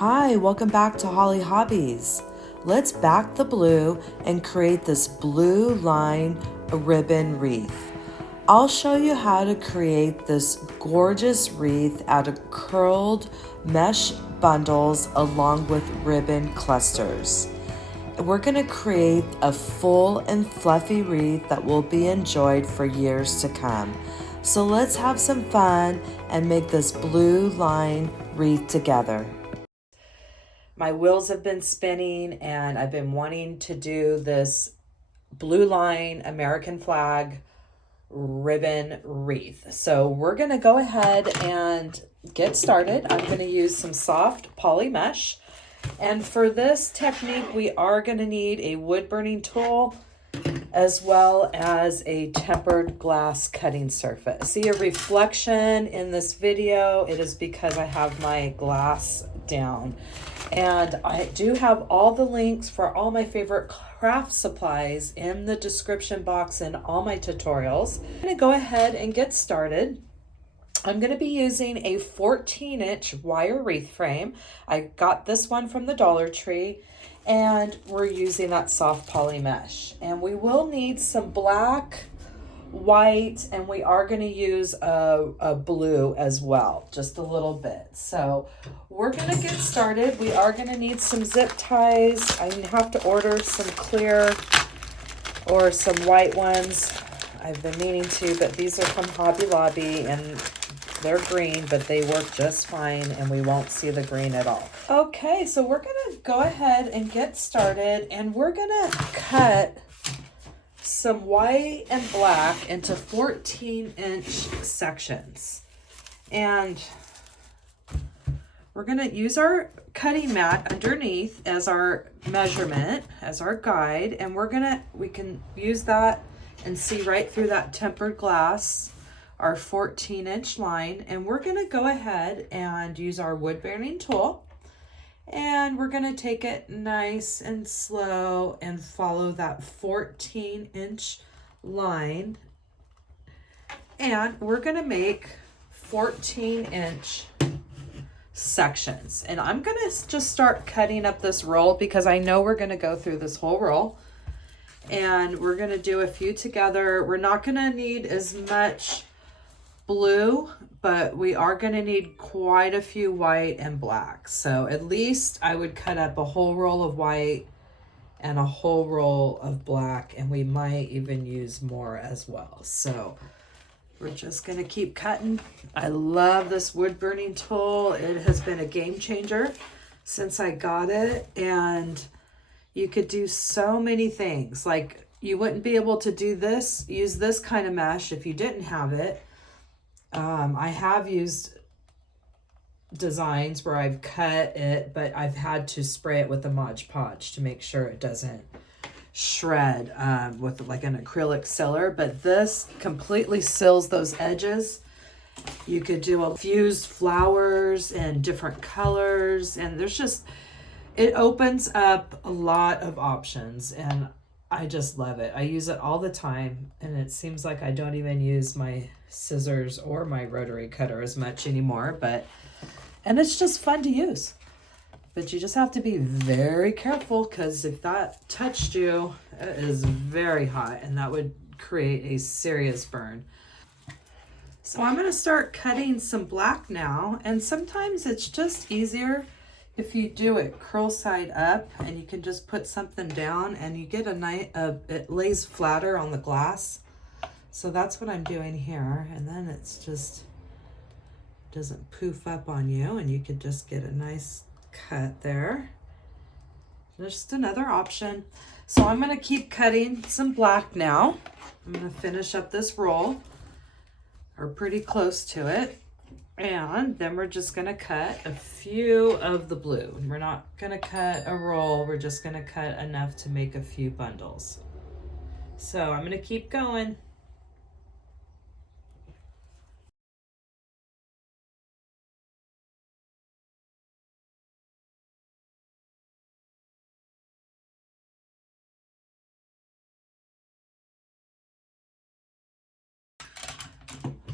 Hi, welcome back to Holly Hobbies. Let's back the blue and create this blue line ribbon wreath. I'll show you how to create this gorgeous wreath out of curled mesh bundles along with ribbon clusters. We're going to create a full and fluffy wreath that will be enjoyed for years to come. So let's have some fun and make this blue line wreath together. My wheels have been spinning and I've been wanting to do this BlueLine American flag ribbon wreath. So we're going to go ahead and get started. I'm going to use some soft poly mesh. And for this technique, we are going to need a wood burning tool as well as a tempered glass cutting surface. See a reflection in this video? It is because I have my glass down. And I do have all the links for all my favorite craft supplies in the description box and all my tutorials. I'm going to go ahead and get started. I'm going to be using a 14-inch wire wreath frame. I got this one from the Dollar Tree, and we're using that soft poly mesh. And we will need some black, white, and we are going to use a blue as well, just a little bit. So we're going to get started. We are going to need some zip ties. I have to order some clear or some white ones. I've been meaning to, but these are from Hobby Lobby and they're green, but they work just fine and we won't see the green at all. Okay, so we're gonna go ahead and get started, and we're gonna cut some white and black into 14-inch sections. And we're gonna use our cutting mat underneath as our measurement, as our guide, and we can use that and see right through that tempered glass our 14-inch line. And we're gonna go ahead and use our wood burning tool, and we're gonna take it nice and slow and follow that 14-inch line. And we're gonna make 14-inch sections. And I'm gonna just start cutting up this roll because I know we're gonna go through this whole roll. And we're gonna do a few together. We're not gonna need as much blue, but we are gonna need quite a few white and black. So at least I would cut up a whole roll of white and a whole roll of black, and we might even use more as well. So we're just gonna keep cutting. I love this wood burning tool. It has been a game changer since I got it, and you could do so many things. Like, you wouldn't be able to do this, use this kind of mesh if you didn't have it. I have used designs where I've cut it, but I've had to spray it with a Mod Podge to make sure it doesn't shred with like an acrylic sealer. But this completely seals those edges. You could do fused flowers and different colors, and it opens up a lot of options, and I just love it. I use it all the time, and it seems like I don't even use my scissors or my rotary cutter as much anymore, and it's just fun to use. But you just have to be very careful, because if that touched you, it is very hot, and that would create a serious burn. So I'm going to start cutting some black now, and sometimes it's just easier if you do it curl side up, and you can just put something down and you get it lays flatter on the glass. So that's what I'm doing here, and then it's just doesn't poof up on you, and you could just get a nice cut there. Just another option. So I'm going to keep cutting some black now. I'm going to finish up this roll, or pretty close to it. And then we're just gonna cut a few of the blue. We're not gonna cut a roll, we're just gonna cut enough to make a few bundles. So I'm gonna keep going.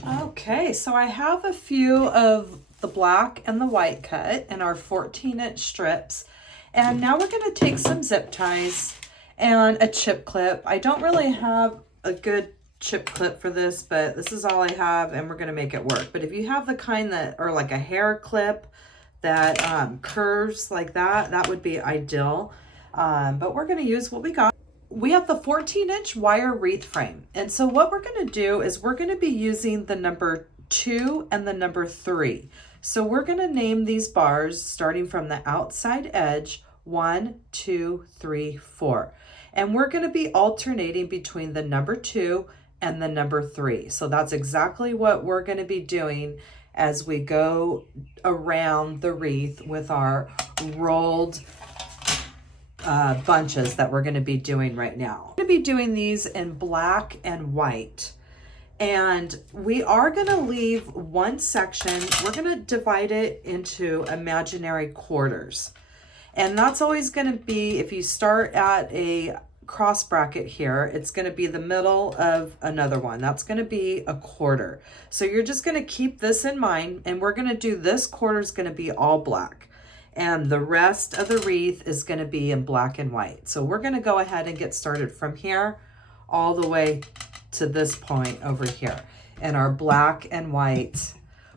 Okay, so I have a few of the black and the white cut and our 14-inch strips. And now we're gonna take some zip ties and a chip clip. I don't really have a good chip clip for this, but this is all I have and we're gonna make it work. But if you have the kind that are like a hair clip that curves like that, that would be ideal. But we're gonna use what we got. We have the 14-inch wire wreath frame. And so what we're gonna do is we're gonna be using the number 2 and the number 3. So we're gonna name these bars starting from the outside edge, 1, 2, 3, 4. And we're gonna be alternating between the number 2 and the number 3. So that's exactly what we're going to be doing as we go around the wreath with our rolled bunches that we're going to be doing right now. We're going to be doing these in black and white. And we are going to leave one section. We're going to divide it into imaginary quarters. And that's always going to be, if you start at a cross bracket here, it's going to be the middle of another one. That's going to be a quarter. So you're just going to keep this in mind, and we're going to do this quarter is going to be all black, and the rest of the wreath is going to be in black and white. So we're going to go ahead and get started from here all the way to this point over here in our black and white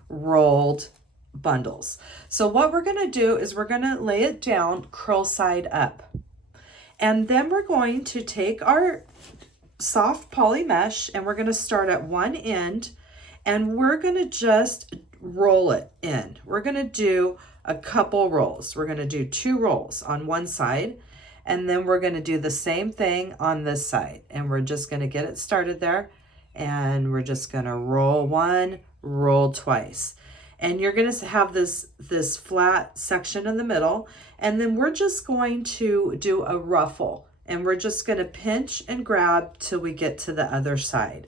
rolled bundles. So what we're going to do is we're going to lay it down curl side up. And then we're going to take our soft poly mesh and we're going to start at one end and we're going to just roll it in. We're going to do a couple rolls. We're going to do 2 rolls on one side and then we're going to do the same thing on this side. And we're just going to get it started there and we're just going to roll 1, roll twice. And you're going to have this flat section in the middle. And then we're just going to do a ruffle. And we're just going to pinch and grab till we get to the other side.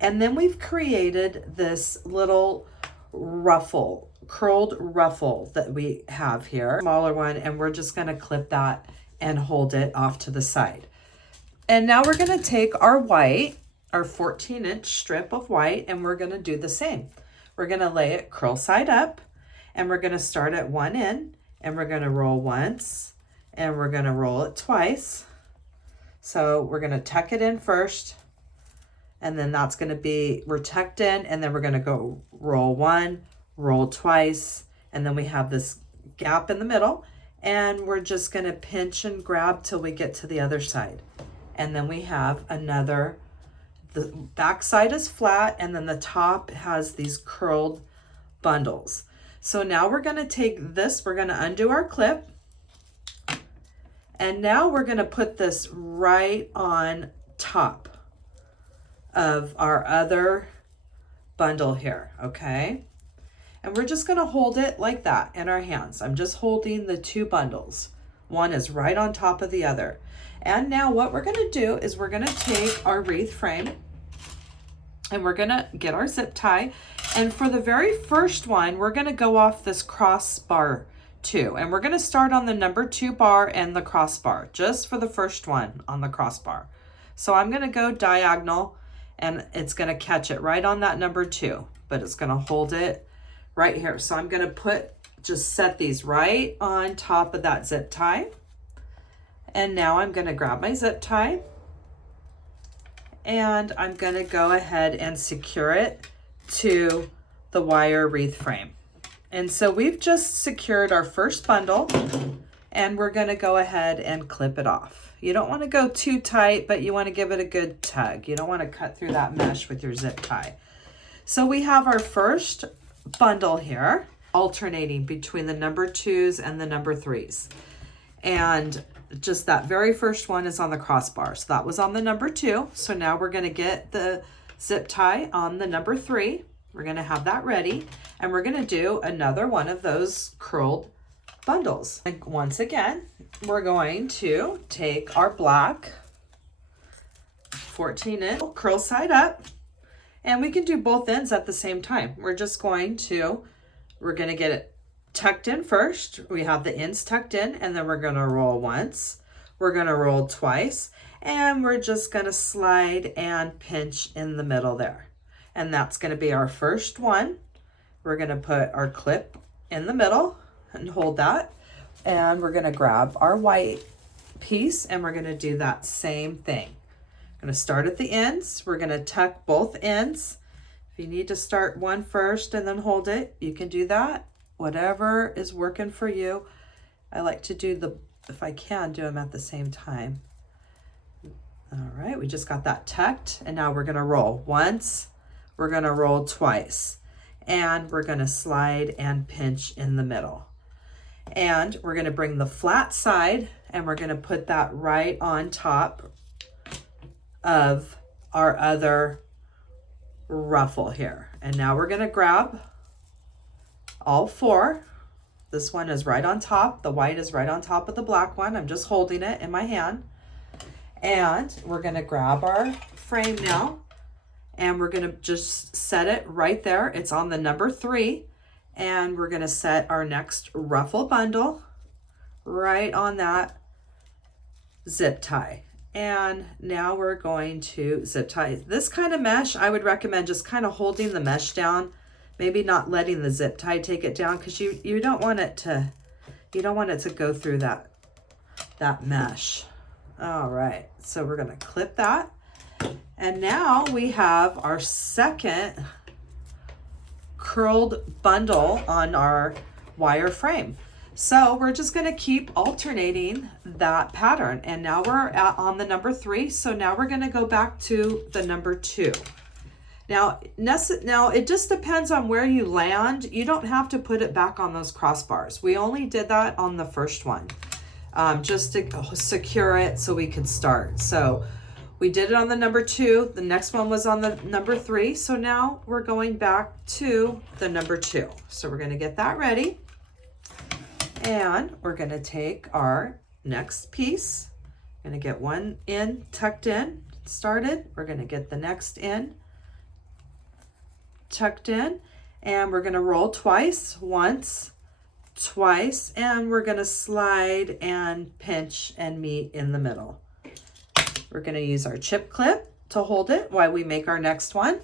And then we've created this little ruffle, curled ruffle that we have here. Smaller one. And we're just going to clip that and hold it off to the side. And now we're going to take our white, our 14-inch strip of white, and we're going to do the same. We're going to lay it curl side up and we're going to start at one end and we're going to roll once and we're going to roll it twice. So we're going to tuck it in first and then that's going to be, we're tucked in and then we're going to go roll 1, roll twice, and then we have this gap in the middle and we're just going to pinch and grab till we get to the other side. And then we have another. The back side is flat and then the top has these curled bundles. So now we're going to take this, we're going to undo our clip. And now we're going to put this right on top of our other bundle here, okay? And we're just going to hold it like that in our hands. I'm just holding the 2 bundles. One is right on top of the other. And now what we're going to do is we're going to take our wreath frame and we're going to get our zip tie. And for the very first one, we're going to go off this crossbar 2. And we're going to start on the number 2 bar and the crossbar, just for the first one on the crossbar. So I'm going to go diagonal and it's going to catch it right on that number 2, but it's going to hold it right here. So I'm going to just set these right on top of that zip tie. And now I'm going to grab my zip tie and I'm going to go ahead and secure it to the wire wreath frame. And so we've just secured our first bundle and we're going to go ahead and clip it off. You don't want to go too tight, but you want to give it a good tug. You don't want to cut through that mesh with your zip tie. So we have our first bundle here, alternating between the number 2s and the number 3s. And just that very first one is on the crossbar. So that was on the number 2. So now we're going to get the zip tie on the number 3. We're going to have that ready. And we're going to do another one of those curled bundles. And once again, we're going to take our black 14-inch curl side up. And we can do both ends at the same time. We're going to get it tucked in first. We have the ends tucked in and then we're going to roll once. We're going to roll twice and we're just going to slide and pinch in the middle there. And that's going to be our first one. we're gonna put our clip in the middle and hold that. And we're gonna grab our white piece and we're gonna do that same thing. I'm gonna start at the ends. We're gonna tuck both ends. If you need to start one first and then hold it, you can do that. Whatever is working for you. I like to do if I can, do them at the same time. All right, we just got that tucked, and now we're gonna roll once, we're gonna roll twice, and we're gonna slide and pinch in the middle. And we're gonna bring the flat side and we're gonna put that right on top of our other ruffle here. And now we're gonna grab all four. This one is right on top. The white is right on top of the black one. I'm just holding it in my hand. And we're gonna grab our frame now and we're gonna just set it right there. It's on the number 3. And we're gonna set our next ruffle bundle right on that zip tie. And now we're going to zip tie. This kind of mesh, I would recommend just kind of holding the mesh down, maybe not letting the zip tie take it down, because you don't want it to go through that mesh. All right, so we're gonna clip that. And now we have our second curled bundle on our wire frame. So we're just gonna keep alternating that pattern. And now we're on the number 3. So now we're gonna go back to the number 2. Now it just depends on where you land. You don't have to put it back on those crossbars. We only did that on the first one, just to secure it so we could start. So we did it on the number 2. The next one was on the number 3. So now we're going back to the number 2. So we're gonna get that ready. And we're gonna take our next piece. Gonna get one in, tucked in, started. We're gonna get the next in, tucked in, and we're gonna roll twice, once, twice, and we're gonna slide and pinch and meet in the middle. We're gonna use our chip clip to hold it while we make our next one.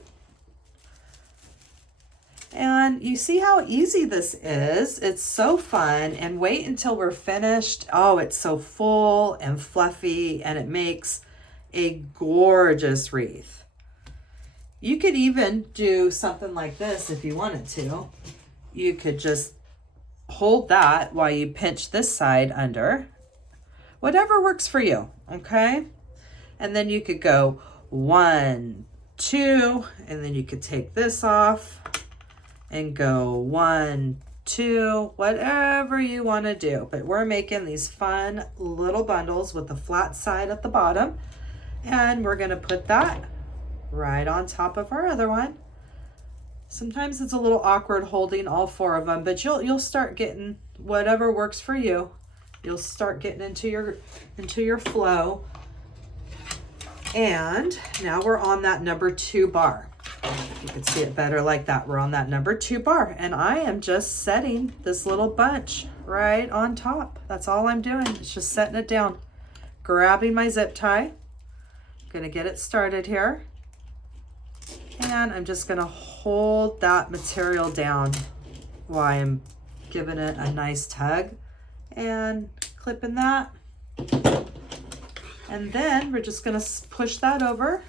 And you see how easy this is. It's so fun. And wait until we're finished. Oh, it's so full and fluffy, and it makes a gorgeous wreath. You could even do something like this if you wanted to. You could just hold that while you pinch this side under. Whatever works for you, okay? And then you could go 1, 2, and then you could take this off and go 1, 2, whatever you want to do. But we're making these fun little bundles with the flat side at the bottom. And we're going to put that right on top of our other one. Sometimes it's a little awkward holding all 4 of them, but you'll start getting whatever works for you. You'll start getting into your flow. And now we're on that number 2 bar. You can see it better like that. We're on that number 2 bar, and I am just setting this little bunch right on top. That's all I'm doing. It's just setting it down. Grabbing my zip tie. Gonna get it started here. And I'm just gonna hold that material down while I'm giving it a nice tug and clipping that. And then we're just gonna push that over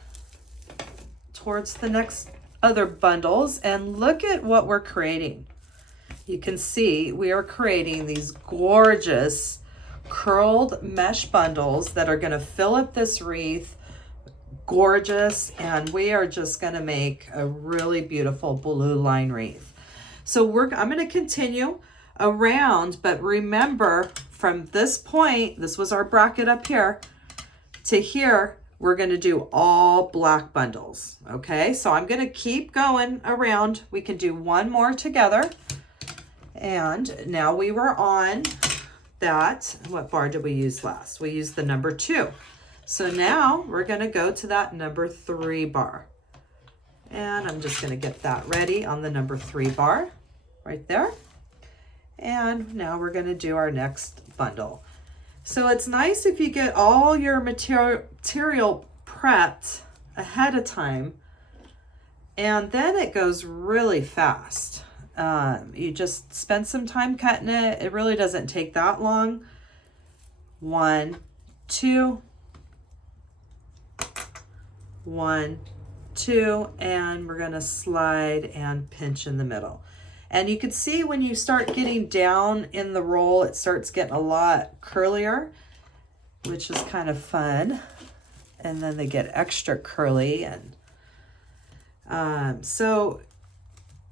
towards the next other bundles, and look at what we're creating. You can see we are creating these gorgeous curled mesh bundles that are gonna fill up this wreath. Gorgeous, and we are just gonna make a really beautiful BlueLine wreath. So I'm gonna continue around, but remember from this point, this was our bracket up here, to here, we're going to do all black bundles. Okay, so I'm going to keep going around. We can do one more together. And now we were on that. What bar did we use last? We used the number 2. So now we're going to go to that number 3 bar. And I'm just going to get that ready on the number 3 bar right there. And now we're going to do our next bundle. So it's nice if you get all your material prepped ahead of time, and then it goes really fast. You just spend some time cutting it. It really doesn't take that long. 1, 2, 1, 2, and we're going to slide and pinch in the middle. And you can see when you start getting down in the roll, it starts getting a lot curlier, which is kind of fun. And then they get extra curly. And so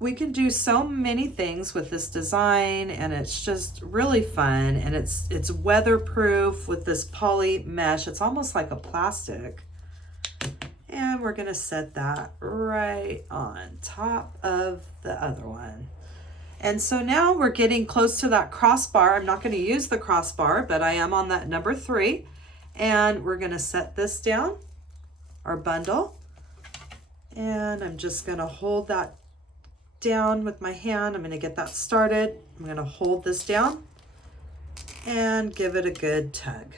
we can do so many things with this design, and it's just really fun. And it's weatherproof with this poly mesh. It's almost like a plastic. And we're gonna set that right on top of the other one. And so now we're getting close to that crossbar. I'm not gonna use the crossbar, but I am on that number 3. And we're gonna set this down, our bundle. And I'm just gonna hold that down with my hand. I'm gonna get that started. I'm gonna hold this down and give it a good tug.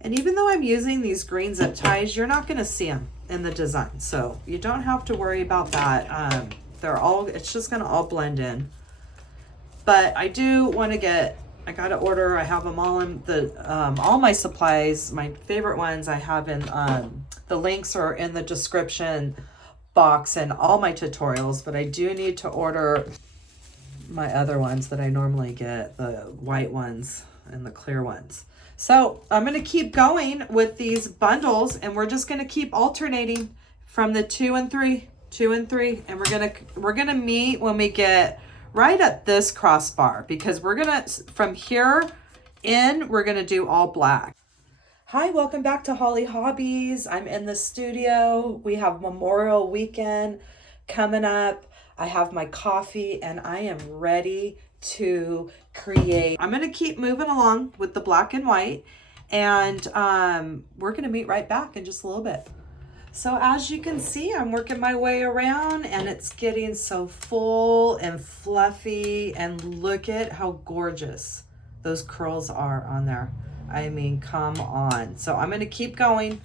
And even though I'm using these green zip ties, you're not gonna see them in the design. So you don't have to worry about that. It's just gonna all blend in. But I do wanna I gotta order, I have them all in all my supplies, my favorite ones I have in, the links are in the description box and all my tutorials, but I do need to order my other ones that I normally get, the white ones and the clear ones. So I'm gonna keep going with these bundles, and we're just gonna keep alternating from the 2 and 3, 2 and 3, and we're gonna meet when we get right at this crossbar, because we're gonna, from here in, we're gonna do all black. Hi, welcome back to Holly Hobbies. I'm in the studio. We have Memorial Weekend coming up. I have my coffee and I am ready to create. I'm gonna keep moving along with the black and white, and we're gonna meet right back in just a little bit. So as you can see, I'm working my way around and it's getting so full and fluffy, and look at how gorgeous those curls are on there. I mean, come on. So I'm going to keep going.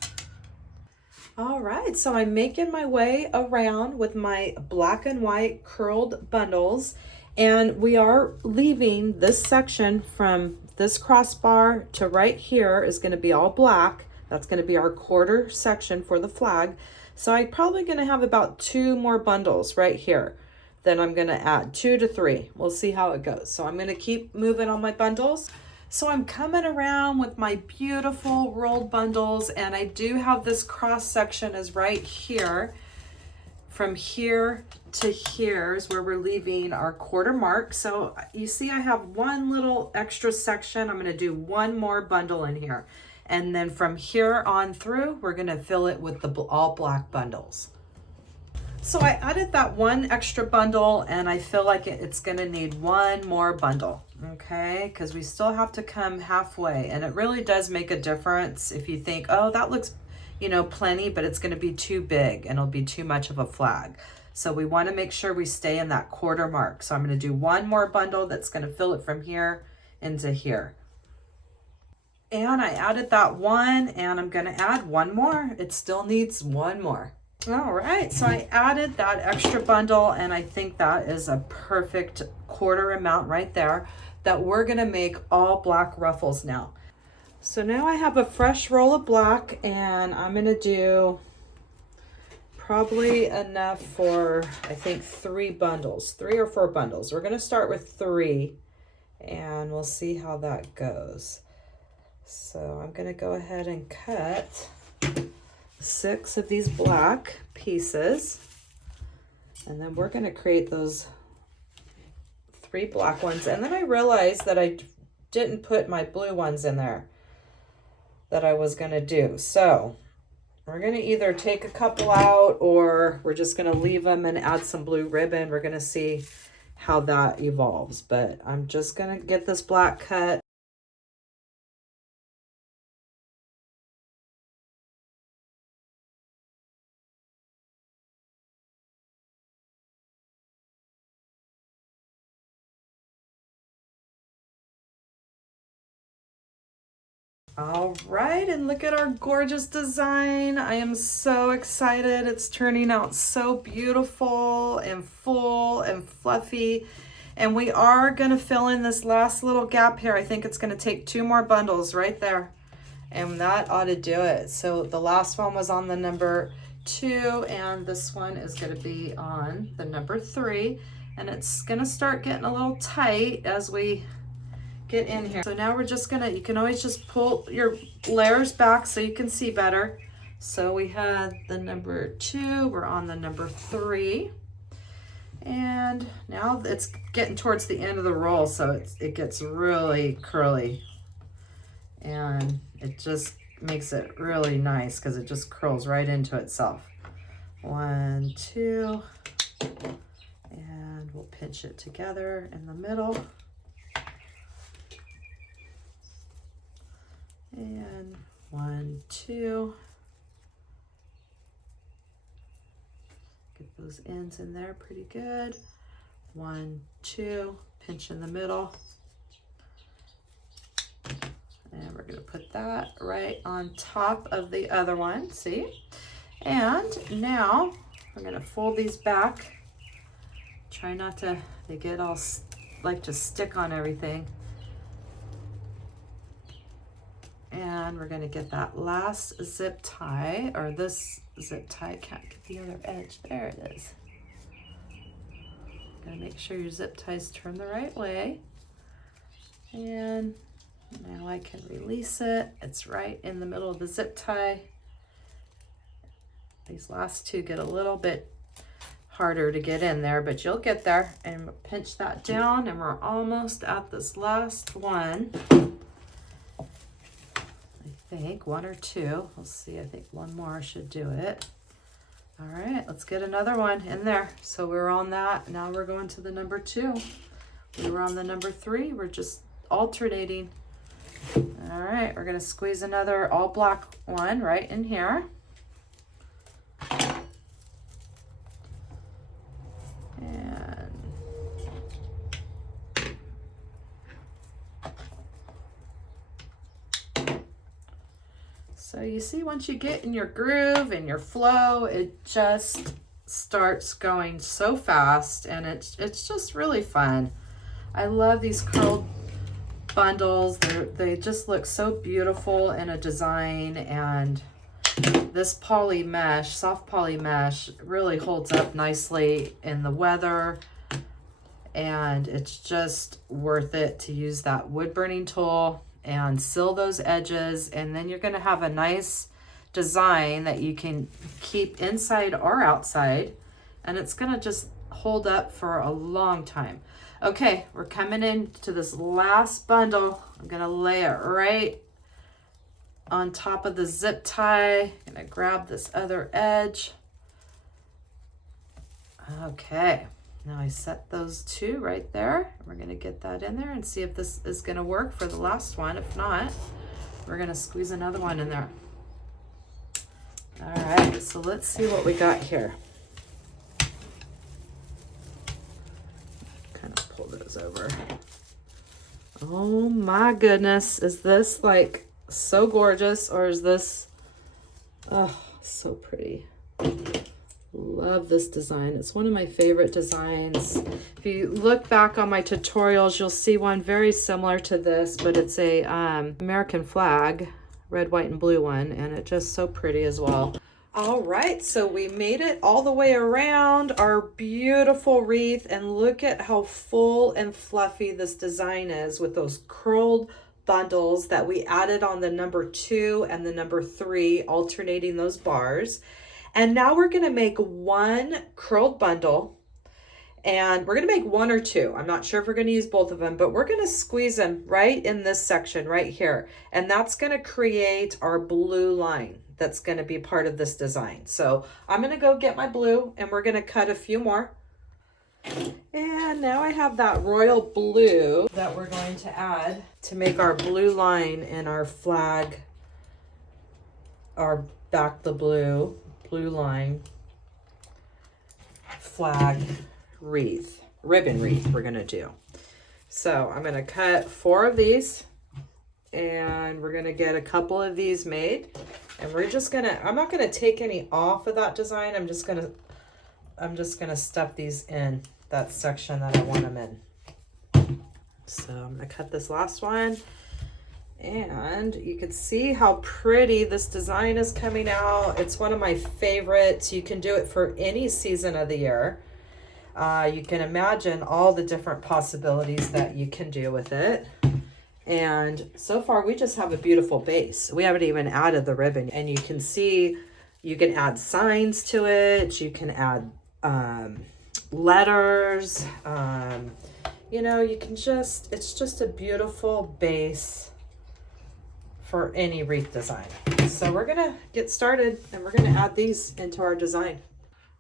All right, so I'm making my way around with my black and white curled bundles, and we are leaving this section from this crossbar to right here is going to be all black. That's going to be our quarter section for the flag. So I'm probably going to have about 2 more bundles right here. Then I'm going to add 2 to 3. We'll see how it goes. So I'm going to keep moving on my bundles. So I'm coming around with my beautiful rolled bundles, and I do have this cross section is right here. From here to here is where we're leaving our quarter mark. So you see I have one little extra section. I'm gonna do 1 more bundle in here. And then from here on through, we're gonna fill it with the all black bundles. So I added that 1 extra bundle, and I feel like it's gonna need 1 more bundle, okay? Because we still have to come halfway, and it really does make a difference if you think, oh, that looks, you know, plenty, but it's gonna be too big and it'll be too much of a flag. So we wanna make sure we stay in that quarter mark. So I'm gonna do 1 more bundle that's gonna fill it from here into here. And I added that 1, and I'm gonna add 1 more. It still needs 1 more. All right, so I added that extra bundle, and I think that is a perfect quarter amount right there that we're gonna make all black ruffles now. So now I have a fresh roll of black, and I'm gonna do probably enough for, I think, 3 bundles, 3 or 4 bundles. We're gonna start with 3, and we'll see how that goes. So I'm gonna go ahead and cut 6 of these black pieces, and then we're going to create those 3 black ones. And then I realized that I didn't put my blue ones in there that I was going to do. So we're going to either take a couple out, or we're just going to leave them and add some blue ribbon. We're going to see how that evolves, but I'm just going to get this black cut. All right, and look at our gorgeous design. I am so excited. It's turning out so beautiful and full and fluffy. And we are gonna fill in this last little gap here. I think it's gonna take 2 more bundles right there. And that ought to do it. So the last one was on the number 2, and this one is gonna be on the number 3. And it's gonna start getting a little tight as we get in here. So now we're just gonna, you can always just pull your layers back so you can see better. So we had the number 2, we're on the number 3. And now it's getting towards the end of the roll, so it gets really curly. And it just makes it really nice because it just curls right into itself. 1, 2, and we'll pinch it together in the middle. And 1, 2. Get those ends in there pretty good. 1, 2, pinch in the middle. And we're gonna put that right on top of the other one, see? And now we're gonna fold these back. Try not to, they get all like to stick on everything. And we're gonna get that last zip tie, or this zip tie, can't get the other edge, there it is. Gotta make sure your zip ties turn the right way. And now I can release it. It's right in the middle of the zip tie. These last 2 get a little bit harder to get in there, but you'll get there. And pinch that down, and we're almost at this last one. I think 1 or 2. We'll see. I think 1 more should do it. All right, let's get another one in there. So we're on that. Now we're going to the number 2. We were on the number 3. We're just alternating. All right, we're gonna squeeze another all black one right in here. And so you see, once you get in your groove and your flow, it just starts going so fast, and it's just really fun. I love these curled bundles. They just look so beautiful in a design, and this poly mesh, soft poly mesh, really holds up nicely in the weather, and it's just worth it to use that wood burning tool and seal those edges, and then you're going to have a nice design that you can keep inside or outside, and it's going to just hold up for a long time. Okay, we're coming into this last bundle. I'm gonna lay it right on top of the zip tie. I'm gonna grab this other edge. Okay, now I set those 2 right there. We're gonna get that in there and see if this is gonna work for the last one. If not, we're gonna squeeze another one in there. All right, so let's see what we got here. Pull those over. Oh my goodness, is this like so gorgeous, or is this, oh, so pretty. Love this design. It's one of my favorite designs. If you look back on my tutorials, you'll see one very similar to this, but it's a American flag, red, white, and blue one, and it's just so pretty as well. All right, so we made it all the way around our beautiful wreath, and look at how full and fluffy this design is with those curled bundles that we added on the number 2 and the number 3, alternating those bars. And now we're gonna make 1 curled bundle, and we're gonna make 1 or 2. I'm not sure if we're gonna use both of them, but we're gonna squeeze them right in this section right here. And that's gonna create our blue line that's going to be part of this design. So I'm going to go get my blue, and we're going to cut a few more. And now I have that royal blue that we're going to add to make our blue line in our flag, our back the blue line flag wreath, ribbon wreath we're going to do. So I'm going to cut 4 of these and we're gonna get a couple of these made, and we're just gonna, I'm not gonna take any off of that design. I'm just gonna stuff these in that section that I want them in. So I'm gonna cut this last one, and you can see how pretty this design is coming out. It's one of my favorites. You can do it for any season of the year. You can imagine all the different possibilities that you can do with it. And so far we just have a beautiful base. We haven't even added the ribbon, and you can see you can add signs to it. You can add letters. You know, you can just, it's just a beautiful base for any wreath design. So we're gonna get started, and we're gonna add these into our design.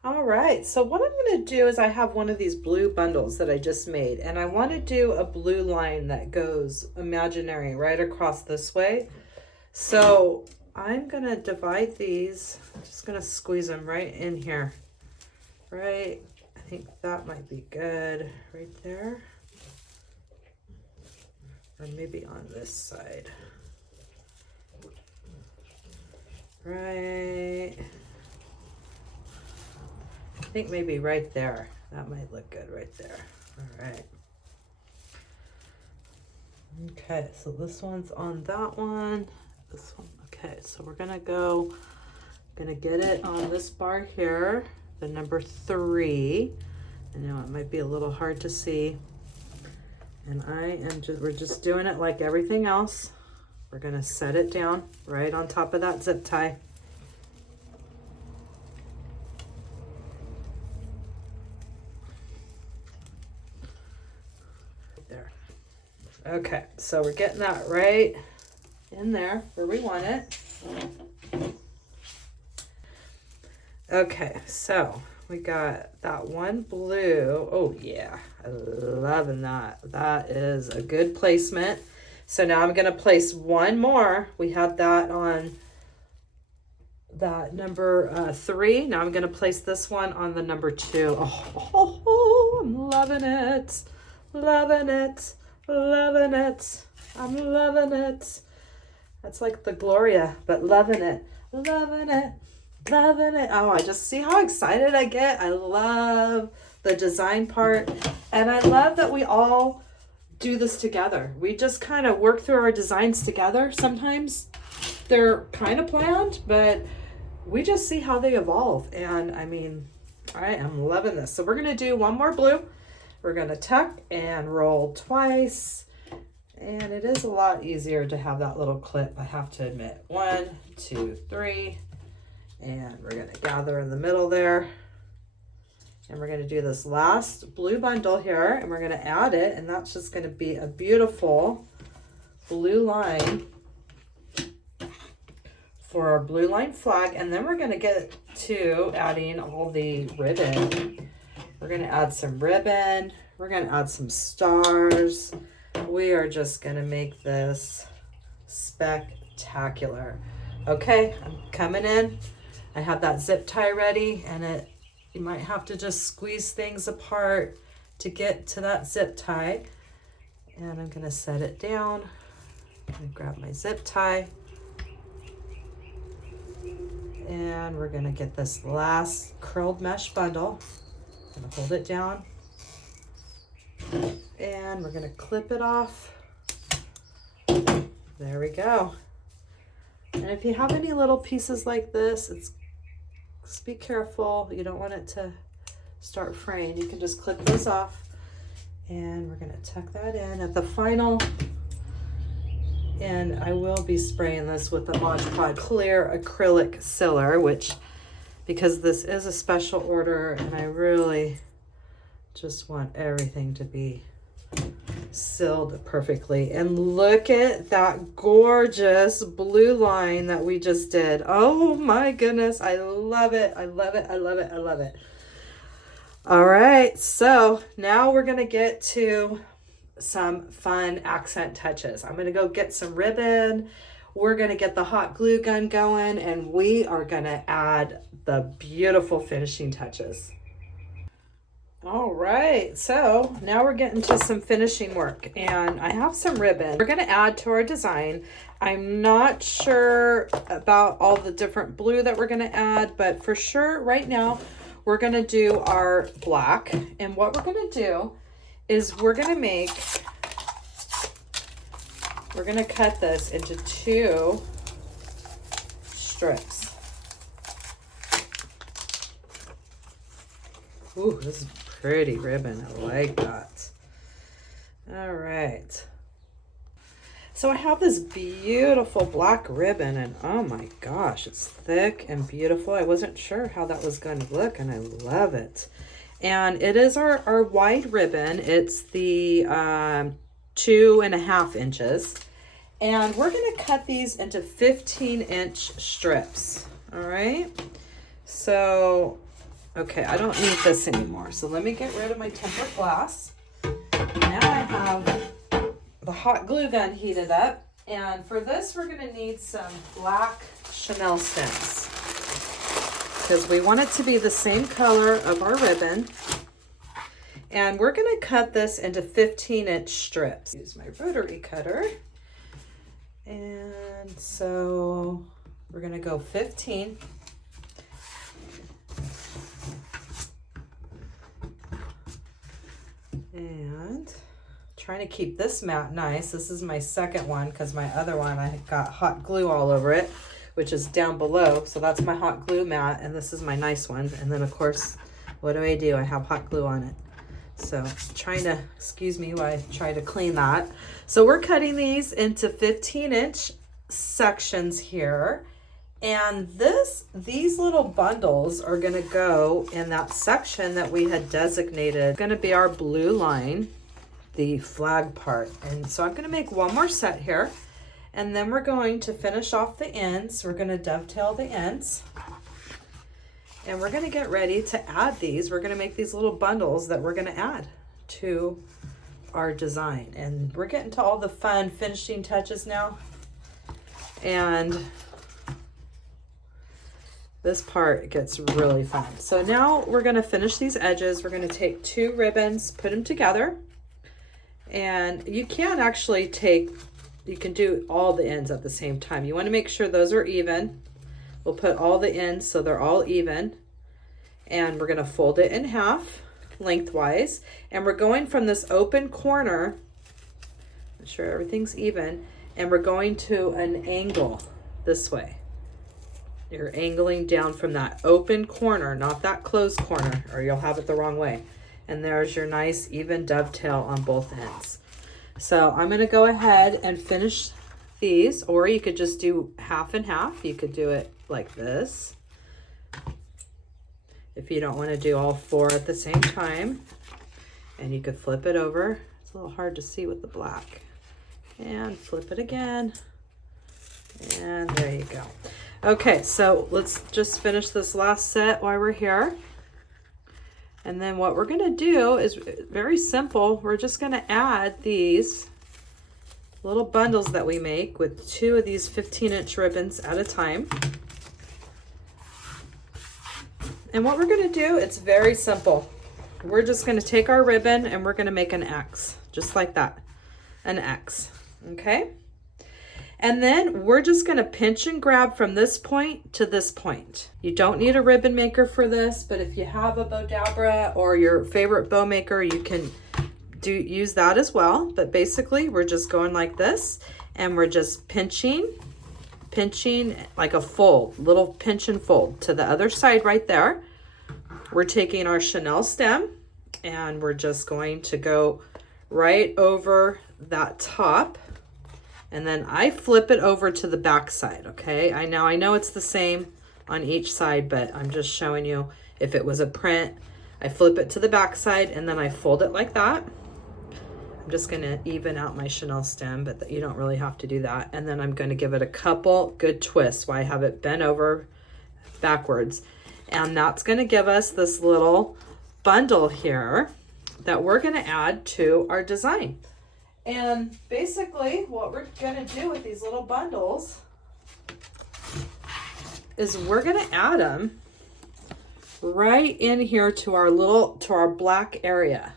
All right, so what I'm gonna do is I have one of these blue bundles that I just made, and I wanna do a blue line that goes imaginary right across this way. So I'm gonna divide these, I'm just gonna squeeze them right in here. Right, I think that might be good right there. Or maybe on this side. Right. I think maybe right there. That might look good right there. All right. Okay, so this one's on that one. This one. Okay, so we're gonna get it on this bar here, the number 3. I know it might be a little hard to see. And we're just doing it like everything else. We're gonna set it down right on top of that zip tie. There. Okay, so we're getting that right in there where we want it. Okay, so we got that one blue. Oh yeah, I'm loving that. That is a good placement. So now I'm gonna place one more. We had that on that number 3. Now I'm gonna place this one on the number 2. Oh, I'm loving it. Loving it. Loving it. I'm loving it. That's like the Gloria, but loving it. Loving it. Loving it. Oh, I just see how excited I get. I love the design part, and I love that we all do this together. We just kind of work through our designs together. Sometimes they're kind of planned, but we just see how they evolve. And I mean, all right, I'm loving this. So we're going to do one more blue. We're going to tuck and roll twice. And it is a lot easier to have that little clip, I have to admit. 1, 2, 3. And we're going to gather in the middle there. And we're going to do this last blue bundle here, and we're going to add it, and that's just going to be a beautiful blue line for our blue line flag. And then we're going to get to adding all the ribbon. We're going to add some ribbon. We're going to add some stars. We are just going to make this spectacular. Okay, I'm coming in. I have that zip tie ready, and you might have to just squeeze things apart to get to that zip tie. And I'm gonna set it down. I'm gonna grab my zip tie. And we're gonna get this last curled mesh bundle. I'm gonna hold it down. And we're gonna clip it off. There we go. And if you have any little pieces like this, just be careful. You don't want it to start fraying. You can just clip those off. And we're gonna tuck that in at the final. And I will be spraying this with the Mod Podge clear acrylic sealer, which, because this is a special order, and I really just want everything to be sealed perfectly. And look at that gorgeous blue line that we just did. Oh my goodness, I love it. I love it. I love it. I love it. All right, so now we're gonna get to some fun accent touches. I'm gonna go get some ribbon. We're gonna get the hot glue gun going, and we are gonna add the beautiful finishing touches. All right, so now we're getting to some finishing work, and I have some ribbon we're going to add to our design. I'm not sure about all the different blue that we're going to add, but for sure right now we're going to do our black. And what we're going to do is we're going to cut this into 2 strips. Ooh, this is pretty ribbon. I like that. All right. So I have this beautiful black ribbon, and oh my gosh, it's thick and beautiful. I wasn't sure how that was going to look, and I love it. And it is our wide ribbon. It's the 2.5 inches. And we're going to cut these into 15-inch strips. All right. So, okay, I don't need this anymore. So let me get rid of my tempered glass. Now I have the hot glue gun heated up. And for this, we're going to need some black chenille stems, because we want it to be the same color of our ribbon. And we're going to cut this into 15-inch strips. Use my rotary cutter. And so we're going to go 15. And trying to keep this mat nice. This is my second one because my other one I got hot glue all over it, which is down below. So that's my hot glue mat, and this is my nice one. And then of course, what do? I have hot glue on it. So trying to, excuse me while I try to clean that. So we're cutting these into 15-inch sections here. And these little bundles are going to go in that section that we had designated. It's going to be our blue line, the flag part. And so I'm going to make one more set here. And then we're going to finish off the ends. We're going to dovetail the ends. And we're going to get ready to add these. We're going to make these little bundles that we're going to add to our design. And we're getting to all the fun finishing touches now. And this part gets really fun. So now we're going to finish these edges. We're going to take 2 ribbons, put them together. And you can actually you can do all the ends at the same time. You want to make sure those are even. We'll put all the ends so they're all even. And we're going to fold it in half lengthwise. And we're going from this open corner, make sure everything's even, and we're going to an angle this way. You're angling down from that open corner, not that closed corner, or you'll have it the wrong way. And there's your nice even dovetail on both ends. So I'm going to go ahead and finish these, or you could just do half and half. You could do it like this if you don't want to do all 4 at the same time. And you could flip it over. It's a little hard to see with the black. And flip it again. And there you go. Okay, so let's just finish this last set while we're here. And then what we're going to do is very simple. We're just going to add these little bundles that we make with 2 of these 15-inch ribbons at a time. And what we're going to do, it's very simple. We're just going to take our ribbon and we're going to make an X, just like that, an X, okay? And then we're just going to pinch and grab from this point to this point. You don't need a ribbon maker for this, but if you have a bow dabra or your favorite bow maker, you can use that as well. But basically, we're just going like this, and we're just pinching like a fold, little pinch and fold to the other side right there. We're taking our chenille stem, and we're just going to go right over that top. And then I flip it over to the back side, okay? I know it's the same on each side, but I'm just showing you if it was a print. I flip it to the back side and then I fold it like that. I'm just gonna even out my chenille stem, but you don't really have to do that. And then I'm gonna give it a couple good twists while I have it bent over backwards. And that's gonna give us this little bundle here that we're gonna add to our design. And basically what we're going to do with these little bundles is we're going to add them right in here to our black area.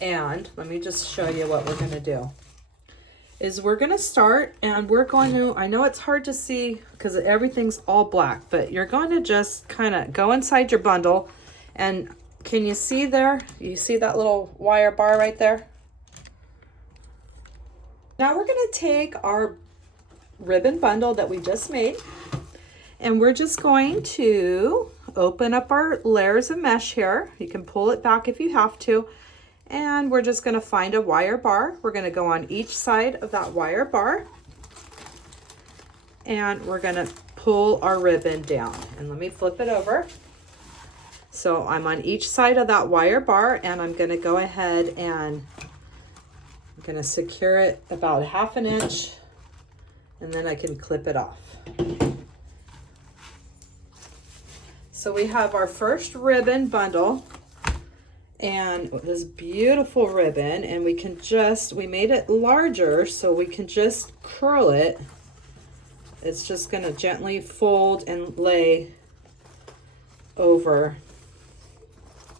And let me just show you what we're gonna do. Is we're gonna start and we're going to, I know it's hard to see because everything's all black, but you're going to just kind of go inside your bundle. And can you see there? You see that little wire bar right there? Now we're gonna take our ribbon bundle that we just made, and we're just going to open up our layers of mesh here. You can pull it back if you have to. And we're just going to find a wire bar. We're going to go on each side of that wire bar. And we're going to pull our ribbon down. And let me flip it over. So I'm on each side of that wire bar, and I'm going to go ahead and I'm going to secure it about 1/2 inch, and then I can clip it off. So we have our first ribbon bundle. And this beautiful ribbon, and we made it larger so we can just curl it. It's just going to gently fold and lay over